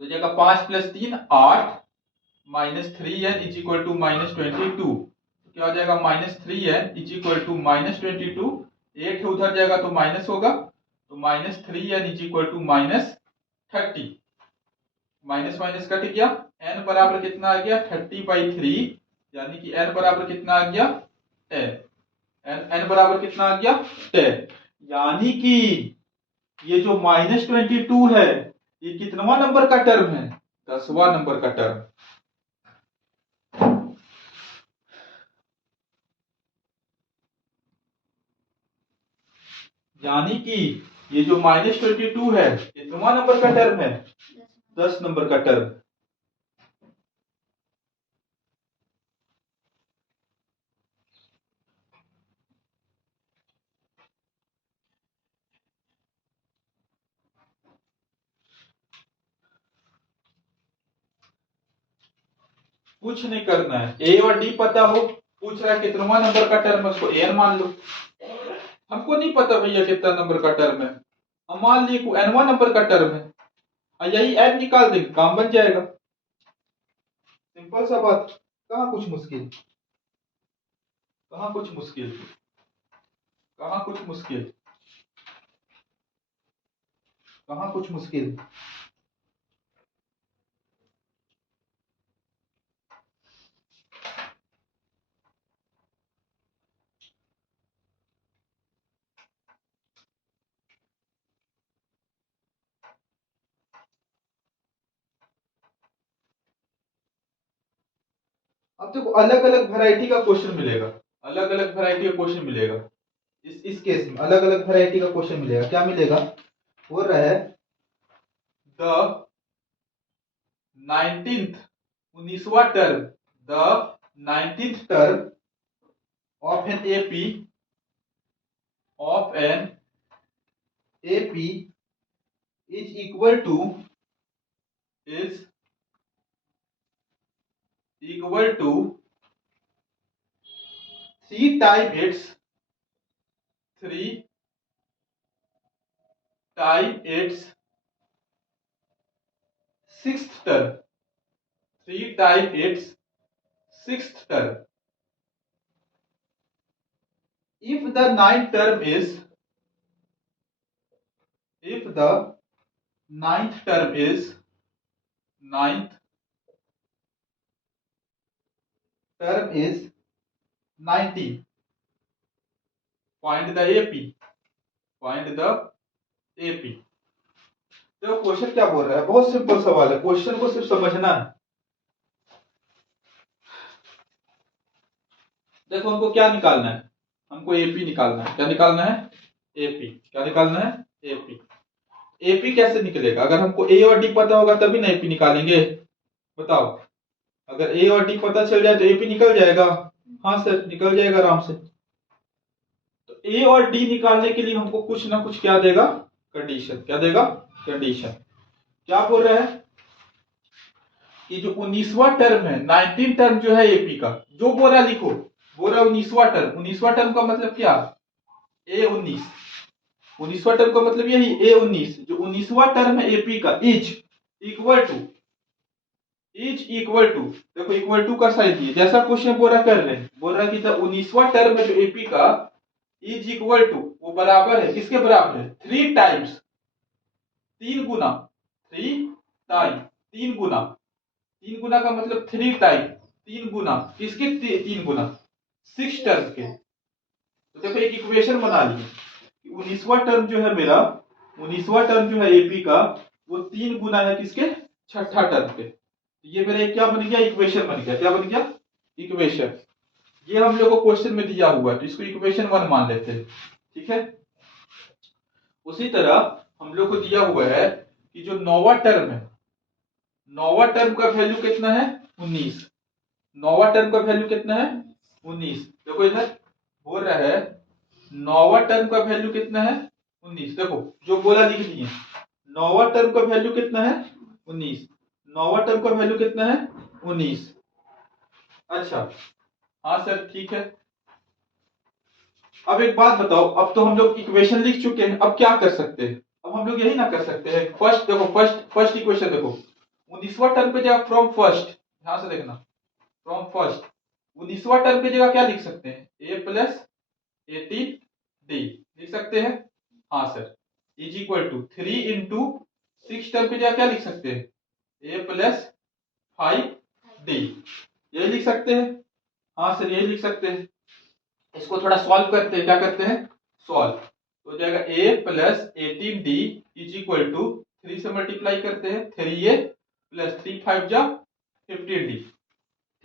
तो जाएगा 5 plus 3 8, -3n is equal to -22। तो क्या हो जाएगा -3n इज इक्वल टू -22। 8 है उधर जाएगा तो माइनस होगा, तो -3n is equal to -30। Minus minus cut गया, n बराबर कितना आ गया 30/3, यानी कि n बराबर कितना आ गया 10। n बराबर कितना आ गया 10, यानी कि ये जो -22 है ये कितनवा नंबर का टर्म है 10वां नंबर का टर्म। यानी कि ये जो -22 है कितनवा नंबर का टर्म है 10 नंबर का टर्म। कुछ नहीं करना है, ए और डी पता हो पूछ रहा है कितनवा नंबर का टर्म है, उसको एन मान लो। हमको नहीं पता भैया कितना नंबर का टर्म है, हम मान लिए एनवा नंबर का टर्म है और यही एन निकाल देंगे, काम बन जाएगा। सिंपल सा बात, कहाँ कुछ मुश्किल, कहाँ कुछ मुश्किल, कहाँ कुछ मुश्किल, कहाँ कुछ मुश्किल। अब देखो अलग अलग वैरायटी का क्वेश्चन मिलेगा, अलग अलग वैरायटी का क्वेश्चन मिलेगा। इस केस में अलग अलग वैरायटी का क्वेश्चन मिलेगा। क्या मिलेगा, बोल रहा है द 19th 19वां term, the 19th term of an AP, of an AP is equal to, is equal to 3 time its, 3 time its sixth term, 3 time its sixth term, if the ninth term is, if the ninth term is, ninth term is 19, find the AP, find the AP। तो question क्या बोल रहा है, बहुत simple सवाल है, question को सिर्फ समझना है। देखो हमको क्या निकालना है, हमको एपी निकालना है। क्या निकालना है, एपी। क्या निकालना है, एपी। एपी कैसे निकलेगा, अगर हमको ए और डी पता होगा तभी ना एपी निकालेंगे, बताओ। अगर ए और डी पता चल जाए तो एपी निकल जाएगा। हाँ सर, निकल जाएगा आराम से। तो ए और डी निकालने के लिए हमको कुछ ना कुछ क्या देगा, कंडीशन। क्या देगा, कंडीशन। क्या बोल रहा है कि जो 19वां टर्म है, 19 टर्म जो है एपी का, जो बोला लिखो, बोला 19वां टर्म। 19वां टर्म का मतलब क्या, A19। 19वां टर्म का मतलब यही A19। जो 19वां टर्म है एपी का, is equal to, is equal to, देखो इक्वल टू का साइन दिए, जैसा क्वेश्चन बोला कर रहे हैं, बोल रहा है कि 19वां टर्म है जो एपी का, इज इक्वल टू, वो बराबर है, किसके बराबर है, 3 टाइम्स, 3 गुना, 3 टाइम, 3 गुना, 3 गुना का मतलब 3 टाइम, 3 गुना, किसके 3 गुना, 6 टर्म के। तो देखो एक इक्वेशन बना ली, 19वां टर्म जो है मेरा, 19वां टर्म जो है एपी का, वो 3 गुना है किसके, छठा टर्म के। ये मेरा एक क्या बन गया, इक्वेशन बन गया। क्या बन गया, इक्वेशन। ये हम लोग को क्वेश्चन में दिया हुआ है तो इसको इक्वेशन 1 मान लेते हैं, ठीक है। उसी तरह हम लोग को दिया हुआ है कि जो 9वां टर्म है, 9वां टर्म का वैल्यू कितना है, 19। 9वां टर्म का वैल्यू कितना है, 19। देखो इधर बोल रहा है 9वां टर्म का वैल्यू कितना है, 19। देखो जो बोला लिख दिए, 9वां टर्म का वैल्यू कितना है, 19। 9वां टर्म का वैल्यू कितना है, 19। अच्छा, हाँ सर ठीक है। अब एक बात बताओ, अब तो हम लोग इक्वेशन लिख चुके हैं, अब क्या कर सकते हैं, अब हम लोग यही ना कर सकते हैं। फर्स्ट देखो, फर्स्ट इक्वेशन देखो, 19वां टर्म पे जगह फ्रॉम फर्स्ट, ध्यान से देखना, फ्रॉम फर्स्ट 19वां टर्म पे जगह क्या लिख सकते हैं, ए प्लस 18 डी लिख सकते हैं। हाँ sir, is equal to 3 into 6 term पे जगह क्या लिख सकते हैं, ए प्लस 5 डी, यही लिख सकते हैं। हाँ सर, यही लिख सकते हैं। इसको थोड़ा सॉल्व करते हैं, क्या करते हैं, सॉल्व। तो हो जाएगा a plus 18d is equal to 3 से मल्टीप्लाई करते हैं, 3a प्लस 3 5 जा 15d,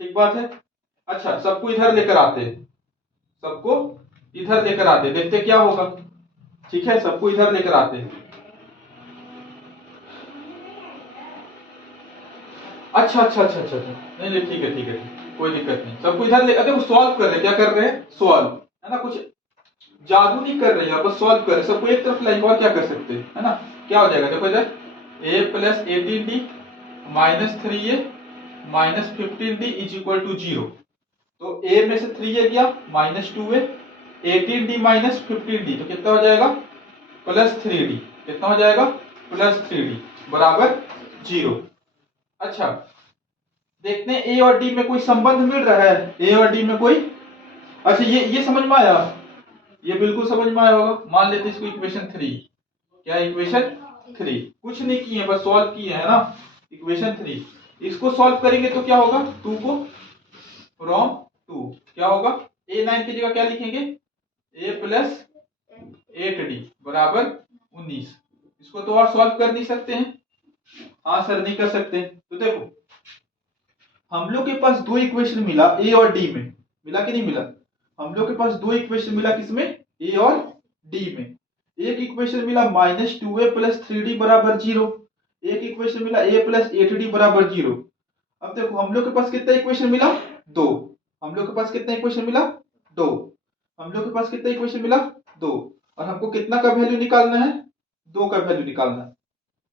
ठीक बात है। अच्छा, सबको इधर लेकर आते हैं, सबको इधर लेकर आते हैं, देखते क्या होगा, ठीक है। सबको इधर लेकर आते हैं। अच्छा अच्छा अच्छा अच्छा अच्छा, नहीं नहीं ठीक है ठीक है, कोई दिक्कत नहीं। सबको इधर ले, देखो सॉल्व कर रहे हैं, क्या कर रहे हैं, सॉल्व, है ना। कुछ जादू नहीं कर रहे हैं, बस सॉल्व कर रहे हैं। सबको एक तरफ लाएंगे और क्या कर सकते हैं, है ना। क्या हो जाएगा, देखो इधर a plus 18d minus 3a minus 15d is equal to 0। तो a में से 3 a गया -2a, 18d माइनस 15d तो कितना हो जाएगा +3d। कितना हो जाएगा +3d बराबर 0। अच्छा देखते हैं a और d में कोई संबंध मिल रहा है, a और d में कोई। अच्छा ये समझ में आया, ये बिल्कुल समझ में आया होगा। मान लेते हैं इसको इक्वेशन 3, क्या इक्वेशन 3, कुछ नहीं किए बस सॉल्व किए है ना इक्वेशन 3। इसको सॉल्व करेंगे तो क्या होगा, 2 को फ्रॉम 2 क्या होगा, a9 की जगह क्या लिखेंगे a प्लस 8d बराबर 19। इसको तो और सॉल्व कर नहीं सकते हैं, हाँ सर नहीं कर सकते हैं। तो देखो हम लोग के पास दो इक्वेशन मिला a और d में, मिला कि नहीं मिला, हम लोग के पास दो इक्वेशन मिला किसमें a और d में। एक इक्वेशन मिला -2a प्लस 3d बराबर 0, एक इक्वेशन मिला a प्लस 8d बराबर 0। अब देखो हम लोग के पास कितना इक्वेशन मिला, दो। हम लोग के पास कितना इक्वेशन मिला, दो। हम लोग के पास कितना इक्वेशन मिला, दो। और हमको कितना का वैल्यू निकालना है, दो का वैल्यू निकालना है,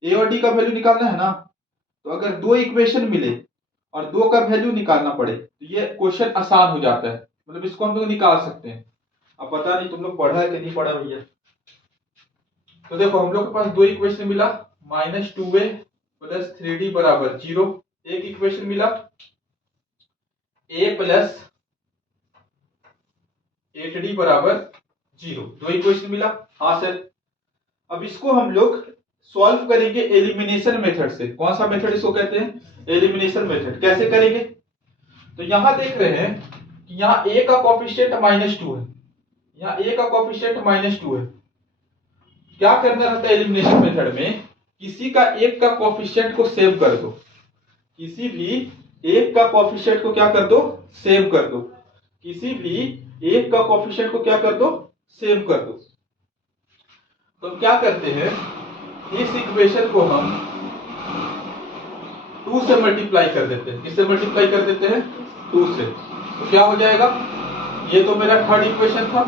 a और d का वैल्यू निकालना है ना। तो अगर दो इक्वेशन मिले और दो का वैल्यू निकालना पड़े तो ये क्वेश्चन आसान हो जाता है, मतलब इसको हम लोग निकाल सकते हैं। अब पता नहीं तुम लोग पढ़ा है कि नहीं पढ़ा भैया। तो देखो हम लोग के पास दो इक्वेशन मिला -2a प्लस 3d बराबर 0, एक इक्वेशन मिला a प्लस 8d बराबर 0, दो इक्वेशन मिला। हाँ सर, अब इसको हम लोग सॉल्व करेंगे एलिमिनेशन मेथड से। कौन सा मेथड इसको कहते हैं, एलिमिनेशन मेथड। कैसे करेंगे, तो यहां देख रहे हैं कि यहाँ a का कोएफिशिएंट -2 है, यहाँ a का कोएफिशिएंट -2 है। क्या करना रहता है एलिमिनेशन मेथड में, किसी का एक का कोएफिशिएंट को सेव कर दो, किसी भी एक का कोएफिशिएंट को क्या कर दो, सेव कर दो, किसी भी एक का कोएफिशिएंट को क्या कर दो, सेव कर दो। तो हम क्या करते हैं, इस इक्वेशन को हम 2 से मल्टीप्लाई कर देते हैं। किससे मल्टीप्लाई कर देते हैं, 2 से। तो क्या हो जाएगा, ये तो मेरा थर्ड इक्वेशन था,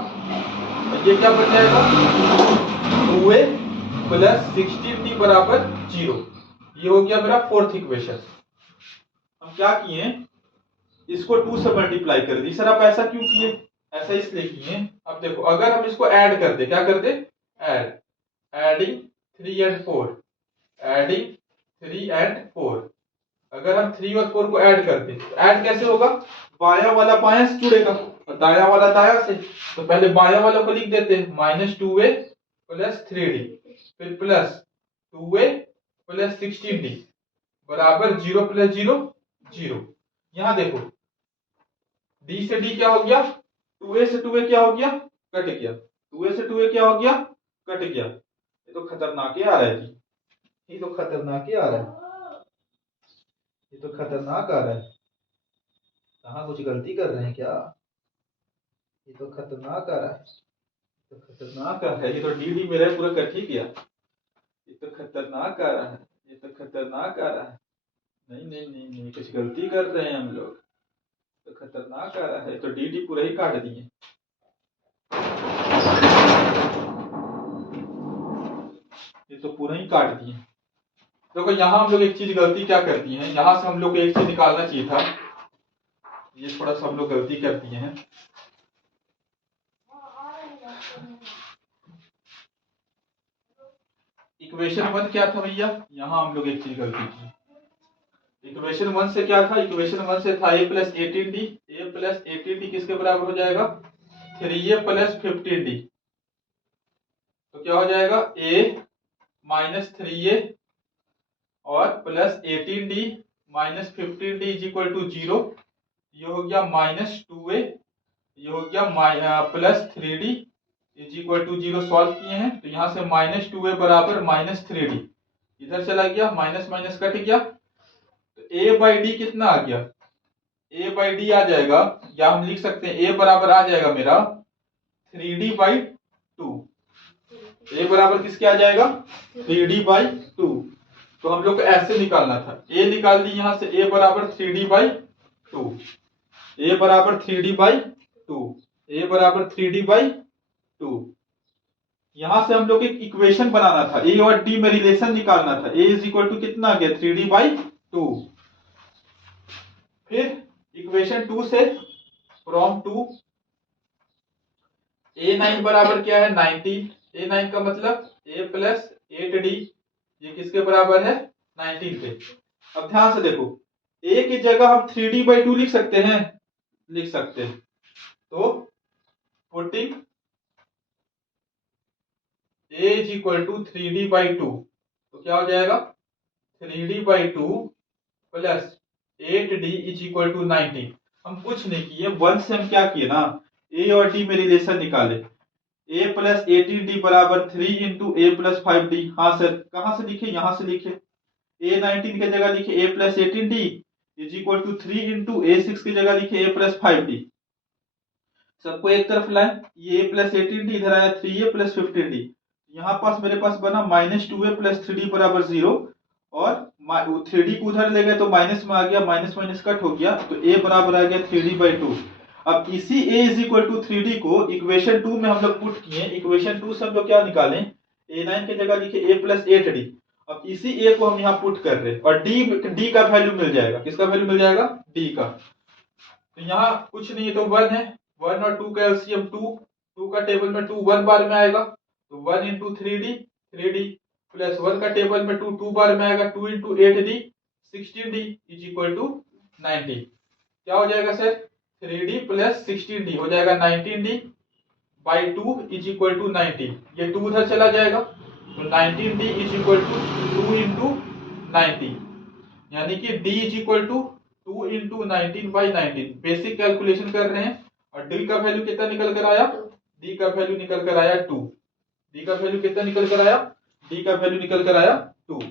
ये क्या बन जाएगा 2a प्लस 16d बराबर 0, ये हो गया मेरा फोर्थ इक्वेशन। हम क्या किए, इसको 2 से मल्टीप्लाई कर दी। सर आप ऐसा क्यों किए, ऐसा इसलिए किए, अब देखो अगर हम इसको ऐड कर दे, क्या कर दे, add, adding 3 and 4, adding 3 and 4। अगर हम 3 और 4 को ऐड कर दे तो ऐड कैसे होगा, बायां वाला बायां से जुड़ेगा और दायां वाला दायां से। तो पहले बायां वाला को लिख देते हैं -2a प्लस 3d, फिर प्लस 2a प्लस 16d बराबर 0 प्लस 0 0। यहां देखो d से d क्या हो गया, 2a से 2a क्या हो गया, कट गया, 2a से 2a क्या हो गया, कट गया। ये तो खतरनाक ही आ रहा है जी, ये तो खतरनाक ही आ रहा है, ये तो खतरनाक आ रहा है। कहाँ कुछ गलती कर रहे हैं क्या, ये तो खतरनाक आ रहा है, तो खतरनाक आ रहा है। ये तो डी मेरा पूरा कट ही गया, ये तो खतरनाक आ रहा है, ये तो खतरनाक आ रहा है। नहीं नहीं नहीं नहीं, कुछ गलती कर रहे हैं हम लोग, तो खतरनाक आ रहा है। तो डी पूरा ही काट दिए, ये तो पूरा ही काट दिए। देखो यहाँ हम लोग एक चीज गलती क्या करती हैं, यहां से हम लोग को एक चीज निकालना चाहिए था, ये थोड़ा सा हम लोग गलती कर दिए हैं। इक्वेशन 1 क्या था भैया, यहाँ हम लोग एक चीज गलती की। इक्वेशन 1 से क्या था, इक्वेशन 1 से था a plus 18d, a plus 18d किसके बराबर हो जाएगा 3a प्लस 15d। तो क्या हो जाएगा a माइनस 3a और plus 18d minus 15d is equal to 0। ये हो गया -2a, ये हो गया plus 3d is equal to 0। Solve किए हैं तो यहां से -2a बराबर -3d, इधर चला गया, माइनस माइनस कट गया, तो a बाई डी कितना आ गया, a बाई डी आ जाएगा, या हम लिख सकते हैं a बराबर आ जाएगा मेरा 3d बाई 2। a बराबर किसके आ जाएगा 3d बाई 2। तो हम लोग को ऐसे निकालना था, a निकाल दी यहां से, a बराबर 3d बाई 2, a बराबर 3d बाई 2, a बराबर 3d बाई 2। यहां से हम लोग एक इक्वेशन बनाना था, a और d में रिलेशन निकालना था, a इज इक्वल टू कितना आ गया 3d बाई 2। फिर इक्वेशन 2 से फ्रॉम टू A9 बराबर क्या है 19, A9 का मतलब A प्लस 8D, ये किसके बराबर है 19 के। अब ध्यान से देखो, A की जगह हम 3D/2 लिख सकते हैं, लिख सकते हैं। तो putting A is equal to 3D/2, तो क्या हो जाएगा 3D/2 plus 8D is equal to 19। हम कुछ नहीं किए, वन से हम क्या किए ना, A और D में रिलेशन निकाले। A प्लस 18D बराबर 3 इंटू ए प्लस 5D। हाँ सर, कहां से लिखे, यहां से लिखे। A19 की जगह लिखे A plus 18D is equal to 3 into A6 की जगह लिखे A प्लस 5D। सबको एक तरफ लाए, ये A प्लस 18D इधर आया 3A प्लस 15D। यहाँ पास मेरे पास बना -2A प्लस 3D बराबर 0, और 3D को उधर ले गए तो माइनस में आ गया, माइनस माइनस कट हो गया, तो A बराबर आ गया 3D/2। अब इसी A is equal to 3D को इक्वेशन 2 में हम लोग पुट किए। इक्वेशन 2 से हम लोग क्या निकालें, A9 की जगह लिखे A प्लस 8D। अब इसी A को हम यहाँ पुट कर रहे हैं, और D का वैल्यू मिल जाएगा। किसका वैल्यू मिल जाएगा, D का। तो यहाँ कुछ नहीं है तो 1 है, 1 और 2 का एलसीएम 2, 2 का टेबल में 2 1 बार में आएगा, तो 1 इंटू 3D, 3D प्लस 1 का टेबल में 2 2 बार में आएगा, 2 into 8D 16D is equal to 90। क्या हो जाएगा सर, 3D प्लस 16D हो जाएगा 19D/2 इज इक्वल टू 90। ये 2 उधर चला जाएगा, तो 19D is equal to 2 into 90, यानी कि D is equal to 2 into 19/19। Basic calculation कर रहे हैं, और D का वैल्यू कितना निकल कर आया, D का वैल्यू निकल कर आया 2। D का वैल्यू कितना निकल कर आया, D का वैल्यू निकल कर आया 2।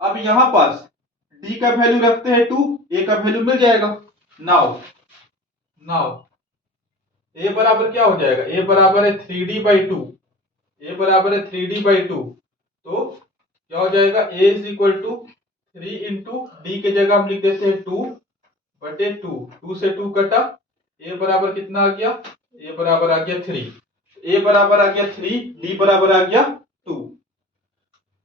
अब यहां पास D का वैल्यू रखते हैं 2, A का वैल्यू मिल जाएगा। नाउ A बराबर क्या हो जाएगा, A बराबर है 3D/2, A बराबर है 3D/2, तो क्या हो जाएगा A is equal to 3 into D की जगह हम लिख देते हैं 2/2, 2 से 2 कटा, A बराबर कितना आ गया, A बराबर आ गया 3, A बराबर आ गया 3, D बराबर आ गया 2।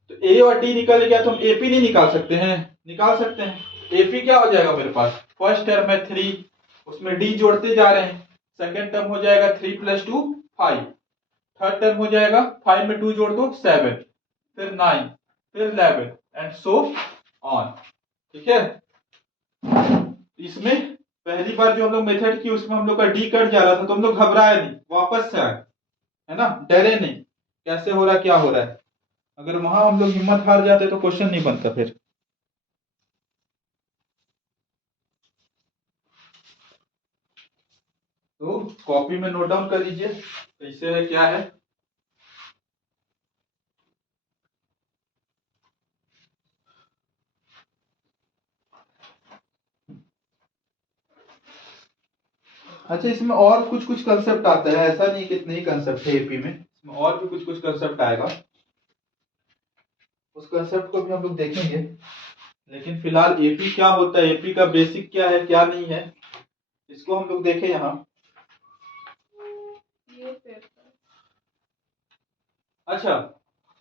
तो A और D निकल गया, तो हम AP नहीं निकाल सकते हैं, निकाल सकते हैं। AP क्या हो जाएगा मेरे पास, फर्स्ट टर्म है 3, उसमें D जोड़ते जा रहे हैं, सेकेंड टर्म हो जाएगा 3 प्लस 2 5, थर्ड टर्म हो जाएगा 5 में 2 जोड़ दो 7, फिर 9, फिर 11 एंड सो ऑन। ठीक है, इसमें पहली बार जो हम लोग मेथड की उसमें हम लोग का डी कट जा रहा था, तो हम लोग घबराए नहीं, वापस से आए, है ना, डरे नहीं कैसे हो रहा है क्या हो रहा है। अगर वहां हम लोग हिम्मत हार जाते तो क्वेश्चन नहीं बनता फिर। तो कॉपी में नोट डाउन कर लीजिए कैसे है क्या है। अच्छा, इसमें और कुछ कुछ कंसेप्ट आता है, ऐसा नहीं कितने ही कंसेप्ट है एपी में, इसमें और भी कुछ कुछ कंसेप्ट आएगा, उस कंसेप्ट को भी हम लोग देखेंगे। लेकिन फिलहाल एपी क्या होता है, एपी का बेसिक क्या है क्या नहीं है, इसको हम लोग देखें यहाँ। अच्छा,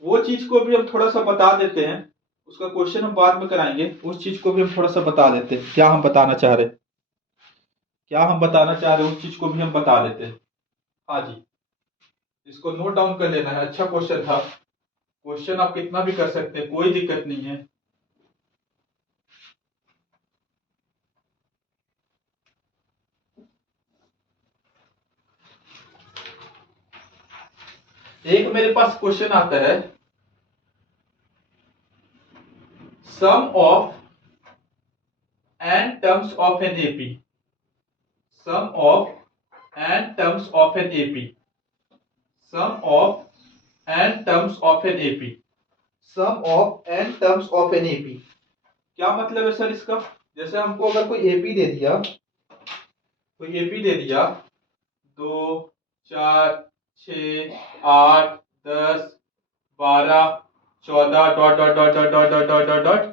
वो चीज को भी हम थोड़ा सा बता देते हैं, उसका क्वेश्चन हम बाद में कराएंगे, उस चीज को भी हम थोड़ा सा बता देते हैं, क्या हम बताना चाह रहे, क्या हम बताना चाह रहे उस चीज को भी हम बता देते हैं। हाँ जी, इसको नोट डाउन कर लेना है, अच्छा क्वेश्चन था, क्वेश्चन आप कितना भी कर सकते हैं, कोई दिक्कत नहीं है। एक मेरे पास क्वेश्चन आता है, sum of n terms of an AP, sum of n terms of an AP, sum of n terms of an AP, sum of n terms of an AP। क्या मतलब है सर इसका, जैसे हमको अगर कोई एपी दे दिया, कोई एपी दे दिया 2 4 6 8 10 12 14 dot dot dot dot dot dot dot dot dot,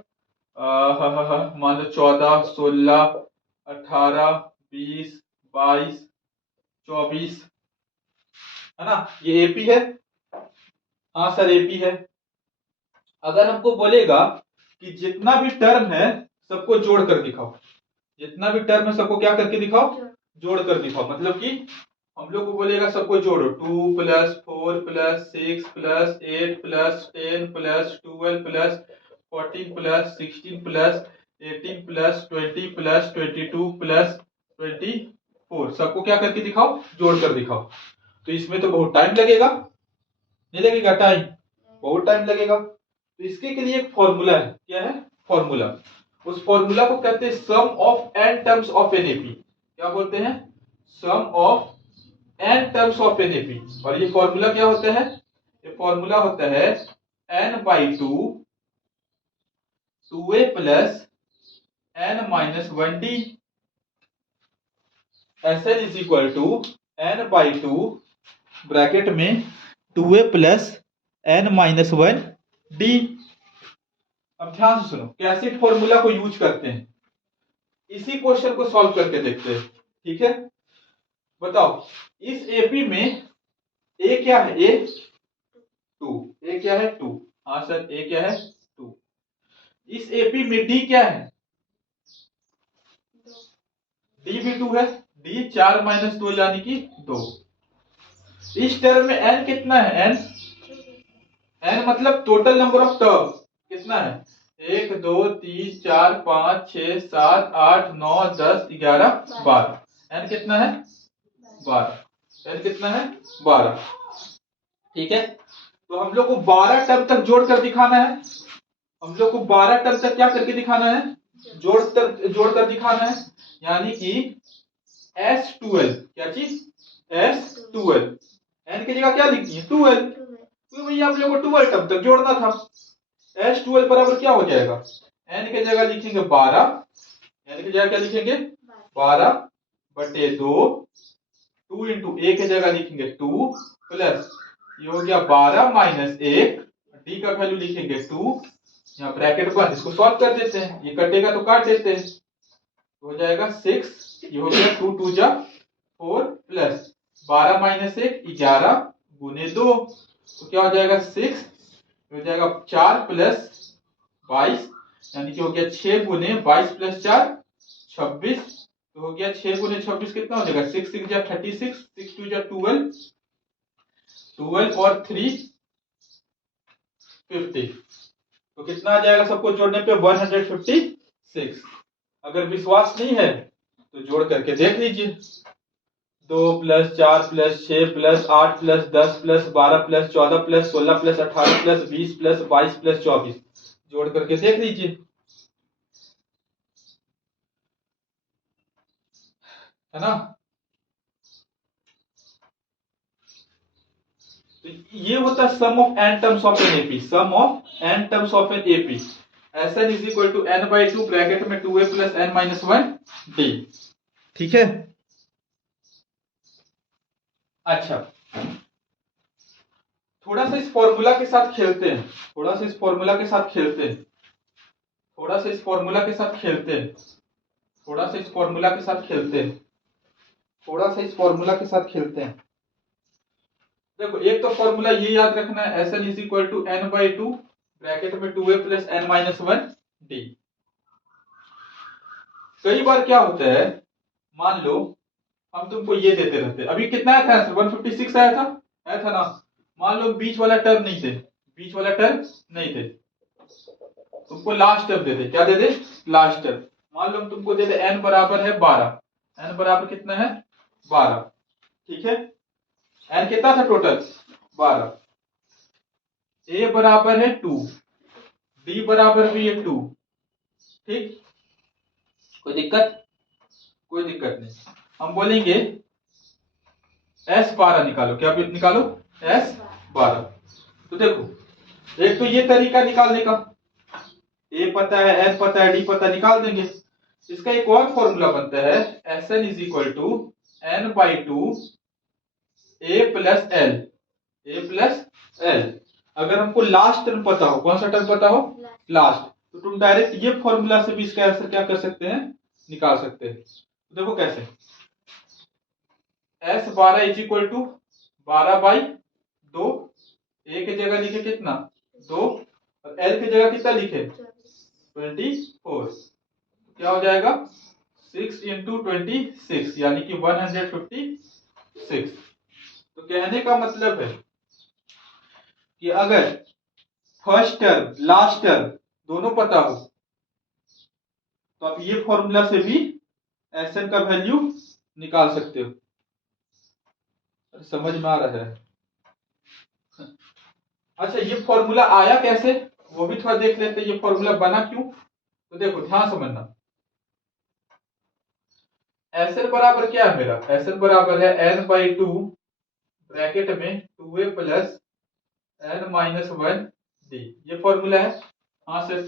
मान लो 14 16 18 20 22 24, है ना, ये एपी है। हाँ सर एपी है। अगर हमको बोलेगा कि जितना भी टर्म है सबको जोड़ कर दिखाओ, जितना भी टर्म है सबको क्या करके दिखाओ, जोड़ कर दिखाओ। मतलब कि हम लोग को बोलेगा सबको जोड़ो, 2 plus 4 plus 6 plus 8 plus 10 plus 12 plus 14 plus 16 plus 18 plus 20 plus 22 plus 24, सबको क्या करके दिखाओ, जोड़ कर दिखाओ। तो इसमें तो बहुत टाइम लगेगा, नहीं लगेगा टाइम, बहुत टाइम लगेगा। तो इसके लिए एक फॉर्मूला है, क्या है फॉर्मूला, उस फॉर्मूला को कहते हैं sum of n terms of an AP. क्या बोलते हैं, sum of n terms of an AP. और ये फॉर्मूला क्या होता है, ये फॉर्मूला होता है n/2 2a plus n-1d Sn is equal to n/2 bracket में 2a प्लस n-1d। अब ध्यान से सुनो कैसे फॉर्मूला को यूज करते हैं, इसी क्वेश्चन को सॉल्व करके देखते हैं। ठीक है, बताओ इस एपी में ए क्या है, ए 2, ए क्या है 2, हाँ सर ए क्या है 2। इस एपी में डी क्या है, डी भी 2 है, डी 4 माइनस 2 यानी कि 2। इस टर्म में एन कितना है, एन, एन मतलब टोटल नंबर ऑफ टर्म कितना है, 1 2 3 4 5 6 7 8 9 10 11 12। एन कितना है 12, एन कितना है 12। ठीक है, तो हम लोग को 12 टर्म तक जोड़ कर दिखाना है, हम लोग को 12 टर्म तक क्या करके दिखाना है, जोड़ कर दिखाना है। यानी कि S12, क्या चीज S12, एन की जगह क्या लिखनी है 12, क्योंकि भैया हम लोग को 12 टर्म तक जोड़ना था। S12 बराबर क्या हो जाएगा, n की जगह लिखेंगे 12, n की जगह क्या लिखेंगे 12 बटे 2, 2 इंटू ए की जगह लिखेंगे 2 प्लस ये हो गया 12 माइनस 1, डी का वैल्यू लिखेंगे 2, यहाँ ब्रैकेट बंद, इसको सॉल्व कर देते हैं, ये कटेगा तो काट देते हैं, तो हो जाएगा 6, ये हो गया 2 2 जा 4 प्लस 12 माइनस 1 11 गुने 2, तो क्या हो जाएगा 6, हो जाएगा 4 प्लस 22, यानी कि हो गया 6 गुने 22 प्लस 4 26, तो हो गया 6 गुने 26 कितना हो जाएगा 6 6 जा 36, 6 2 जा 12, 12 और 3 50, तो कितना आ जाएगा सबको जोड़ने पे 156। अगर विश्वास नहीं है तो जोड़ करके देख लीजिए, 2 plus 4 plus 6 plus 8 plus 10 plus 12 plus 14 plus 16 plus 18 plus 20 plus 22 plus 24, जोड़ करके देख लीजिए, है ना। तो ये होता है sum of n terms of an AP, sum of n terms of an AP. Sn is equal to n/2 bracket में 2a प्लस n-1d। ठीक है, अच्छा थोड़ा सा इस फॉर्मूला के साथ खेलते हैं, थोड़ा सा इस फॉर्मूला के साथ खेलते हैं, थोड़ा सा इस फॉर्मूला के साथ खेलते हैं, थोड़ा सा इस फॉर्मूला के साथ खेलते हैं, थोड़ा सा इस फॉर्मूला के साथ खेलते हैं। देखो एक तो फॉर्मूला ये याद रखना है, Sn is equal to n/2 bracket में 2a प्लस n-1d। कई बार क्या होता है, मान लो हम तुमको ये देते रहते, अभी कितना आया था आंसर 156 आया था ना। मान लो बीच वाला टर्म नहीं थे, बीच वाला टर्म नहीं थे, तुमको लास्ट टर्म दे दे, क्या दे दे लास्ट टर्म। मान लो हम तुमको दे दे n बराबर है 12, n बराबर कितना है 12। ठीक है, n कितना था टोटल 12, a बराबर है 2, d बराबर भी है 2। ठीक, कोई दिक्कत, कोई दिक्कत नहीं। हम बोलेंगे S12 निकालो, क्या निकालो S12। तो देखो एक तो ये तरीका निकालने का, a पता है n पता है d पता, निकाल देंगे। इसका एक और फॉर्मूला बनता है Sn is equal to n/2 a plus L, a plus L. अगर हमको लास्ट टर्म पता हो, कौन सा टर्म पता हो लास्ट, तो तुम डायरेक्ट ये फॉर्मूला से भी इसका आंसर क्या कर सकते हैं, निकाल सकते हैं। तो देखो कैसे, S12 is equal to 12/2, a की जगह लिखे कितना 2 और l की जगह कितना लिखे 24, क्या हो जाएगा 6 इंटू 26 यानी कि 156। तो कहने का मतलब है कि अगर फर्स्ट टर्म लास्ट टर्म दोनों पता हो तो आप ये फॉर्मूला से भी Sn का वैल्यू निकाल सकते हो। समझ में आ रहा है? अच्छा, ये फॉर्मूला आया कैसे वो भी थोड़ा देख लेते हैं। ये फॉर्मूला बना क्यों? तो देखो ध्यान समझना। Sn बराबर क्या है मेरा? Sn बराबर है n/2 ब्रैकेट में 2a प्लस n-1 d। ये फॉर्मूला है। हाँ सर।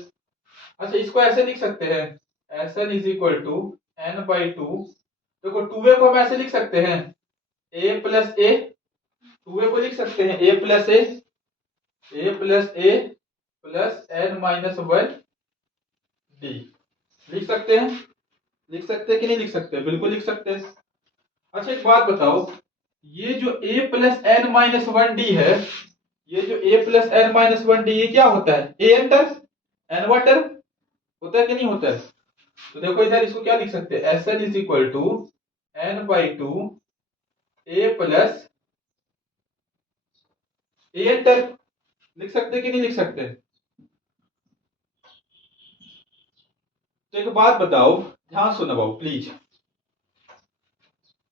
अच्छा, इसको ऐसे लिख सकते हैं Sn is equal to n/2। देखो 2a को हम ऐसे लिख सकते हैं a प्लस a। 2a को लिख सकते हैं a plus a plus n-1 d। लिख सकते हैं? लिख सकते हैं कि नहीं लिख सकते? बिल्कुल लिख सकते हैं। अच्छा, एक बात बताओ, ये जो a प्लस n-1 d है, ये जो a प्लस n-1 d ये क्या होता है? an टर्म, n टर्म होता है कि नहीं होता है? तो देखो इधर इसको क्या लिख सकते हैं? Sn is equal to n/2 a plus an term. लिख सकते हैं कि नहीं लिख सकते? तो एक बात बताओ, ध्यान सुनो बाबू प्लीज,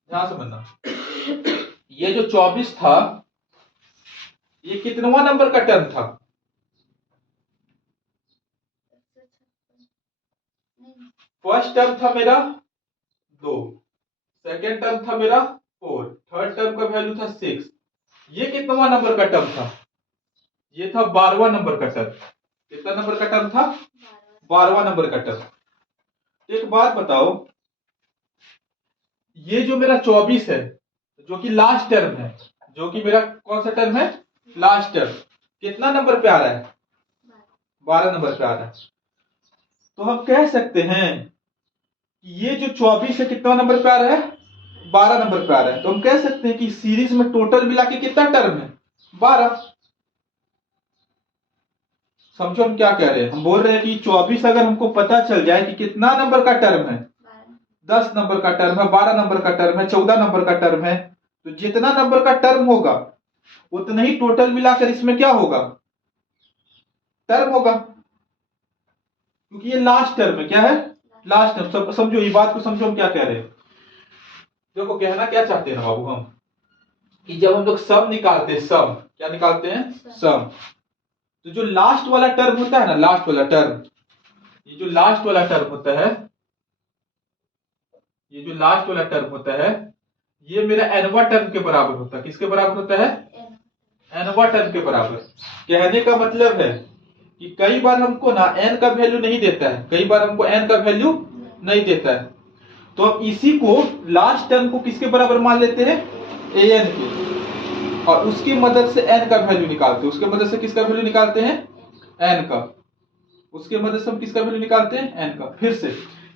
ध्यान समझना। ये जो 24 था ये कितनवा नंबर का टर्म था? फर्स्ट टर्म था मेरा 2, सेकेंड टर्म था मेरा 4, थर्ड टर्म का वैल्यू था 6। ये कितनवा नंबर का टर्म था? ये था 12वां नंबर का टर्म। कितना नंबर का टर्म था? 12वां नंबर का टर्म। एक बात बताओ, ये जो मेरा 24 है जो कि लास्ट टर्म है, जो कि मेरा कौन सा टर्म है? Last term. कितना नंबर पे आ रहा है? 12 नंबर पे आ रहा है। तो हम कह सकते हैं कि ये जो 24 है कितना नंबर पे आ रहा है? 12 नंबर पे आ रहा है। तो हम कह सकते हैं कि सीरीज में टोटल मिला के कितना टर्म है? 12। समझो हम क्या कह रहे हैं। हम बोल रहे हैं कि 24 अगर हमको पता चल जाए कि कितना नंबर का टर्म है, 10 नंबर का टर्म है, 12 नंबर का टर्म है, 14 नंबर का टर्म है, तो जितना नंबर का टर्म होगा उतना ही टोटल मिलाकर इसमें क्या होगा? टर्म होगा। क्योंकि ये लास्ट टर्म है। क्या है? Last term. सब समझो, ये बात को समझो हम क्या कह रहे हैं। देखो कहना क्या चाहते हैं ना बाबू हम, कि जब हम लोग सम निकालते हैं, सम क्या निकालते हैं? सम। तो जो लास्ट वाला टर्म होता है ना, लास्ट वाला टर्म, ये जो लास्ट वाला टर्म होता है, ये जो लास्ट वाला टर्म होता है, ये मेरा एनवा टर्म के बराबर होता है। किसके बराबर होता है? एनवा टर्म के बराबर। कहने का मतलब है कि कई बार हमको ना एन का वैल्यू नहीं देता है, कई बार हमको एन का वैल्यू नहीं देता है, तो अब इसी को लास्ट टर्म को किसके बराबर मान लेते हैं? एन के, और उसकी मदद से एन का वैल्यू निकालते हैं। उसके मदद से किसका वैल्यू निकालते हैं? एन का। उसके मदद से हम किसका वैल्यू निकालते हैं? एन का। फिर से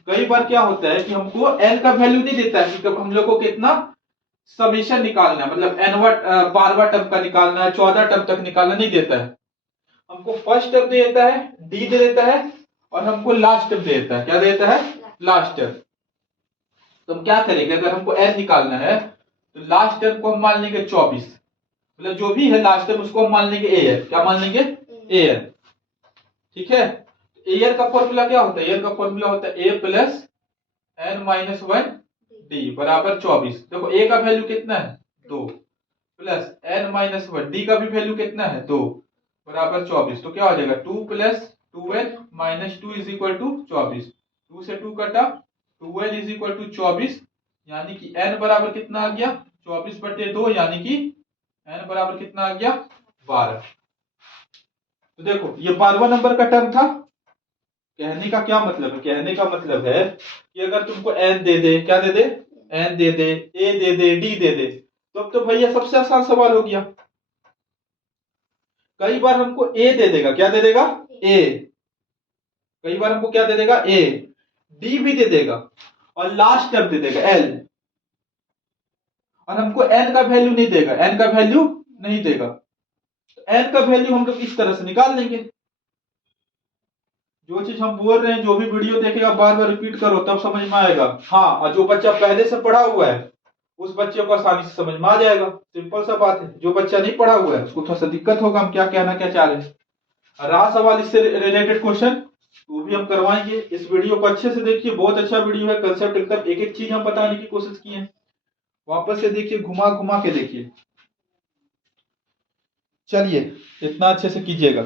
कई बार क्या होता है कि हमको एन का वैल्यू नहीं देता है कि हम लोग को कितना समेशन निकालना है, मतलब एनवा 12वां टर्म का निकालना है, 14 टर्म तक निकालना नहीं देता है। हमको फर्स्ट टर्म दे देता है, डी दे देता है, और हमको लास्ट टर्म दे देता है। क्या दे देता है? Last term. तो हम क्या करेंगे, अगर हमको एन निकालना है तो लास्ट टर्म को हम मान लेंगे 24, मतलब जो भी है लास्ट टर्म उसको हम मान लेंगे एन। क्या मान लेंगे? एन। ठीक है। एन का फॉर्मूला क्या होता है? एन का फॉर्मूला होता है ए प्लस n-1 डी बराबर 24। देखो ए का वैल्यू कितना है? 2 प्लस n-1 डी का भी वैल्यू कितना है? 2 बराबर 24। तो क्या हो जाएगा? 2 plus 2n minus 2 is equal to 24। 2 से 2 कटा, 2n इज इक्वल टू 24, यानी कि n बराबर कितना आ गया? 24/2, यानी कि n बराबर कितना आ गया? 12। तो देखो ये 12वां नंबर का टर्म था। कहने का क्या मतलब है? कहने का मतलब है कि अगर तुमको n दे दे, क्या दे दे? n they they, a they they, d दे दे, तो अब तो भैया सबसे आसान सवाल हो गया। कई बार हमको a दे देगा। क्या दे देगा? a। कई बार हमको क्या दे देगा? a। d भी दे देगा, और लास्ट टर्म दे देगा l, और हमको n का वैल्यू नहीं देगा। n का वैल्यू नहीं देगा। n का वैल्यू हम लोग इस तरह से निकाल लेंगे। जो चीज हम बोल रहे हैं, जो भी वीडियो देखेगा बार बार रिपीट करो तब समझ में आएगा। हाँ, और जो बच्चा पहले से पढ़ा हुआ है उस बच्चे को आसानी से समझ में आ जाएगा। सिंपल सा बात है। जो बच्चा नहीं पढ़ा हुआ है उसको थोड़ा सा दिक्कत होगा हम क्या कहना क्या चाह रहे हैं। और रहा सवाल इससे रिलेटेड क्वेश्चन, वो भी हम करवाएंगे। इस वीडियो को अच्छे से देखिए, बहुत अच्छा वीडियो है। कंसेप्ट एकदम एक एक चीज हम बताने की कोशिश किए हैं। वापस से देखिए, घुमा घुमा के देखिए। चलिए, इतना अच्छे से कीजिएगा।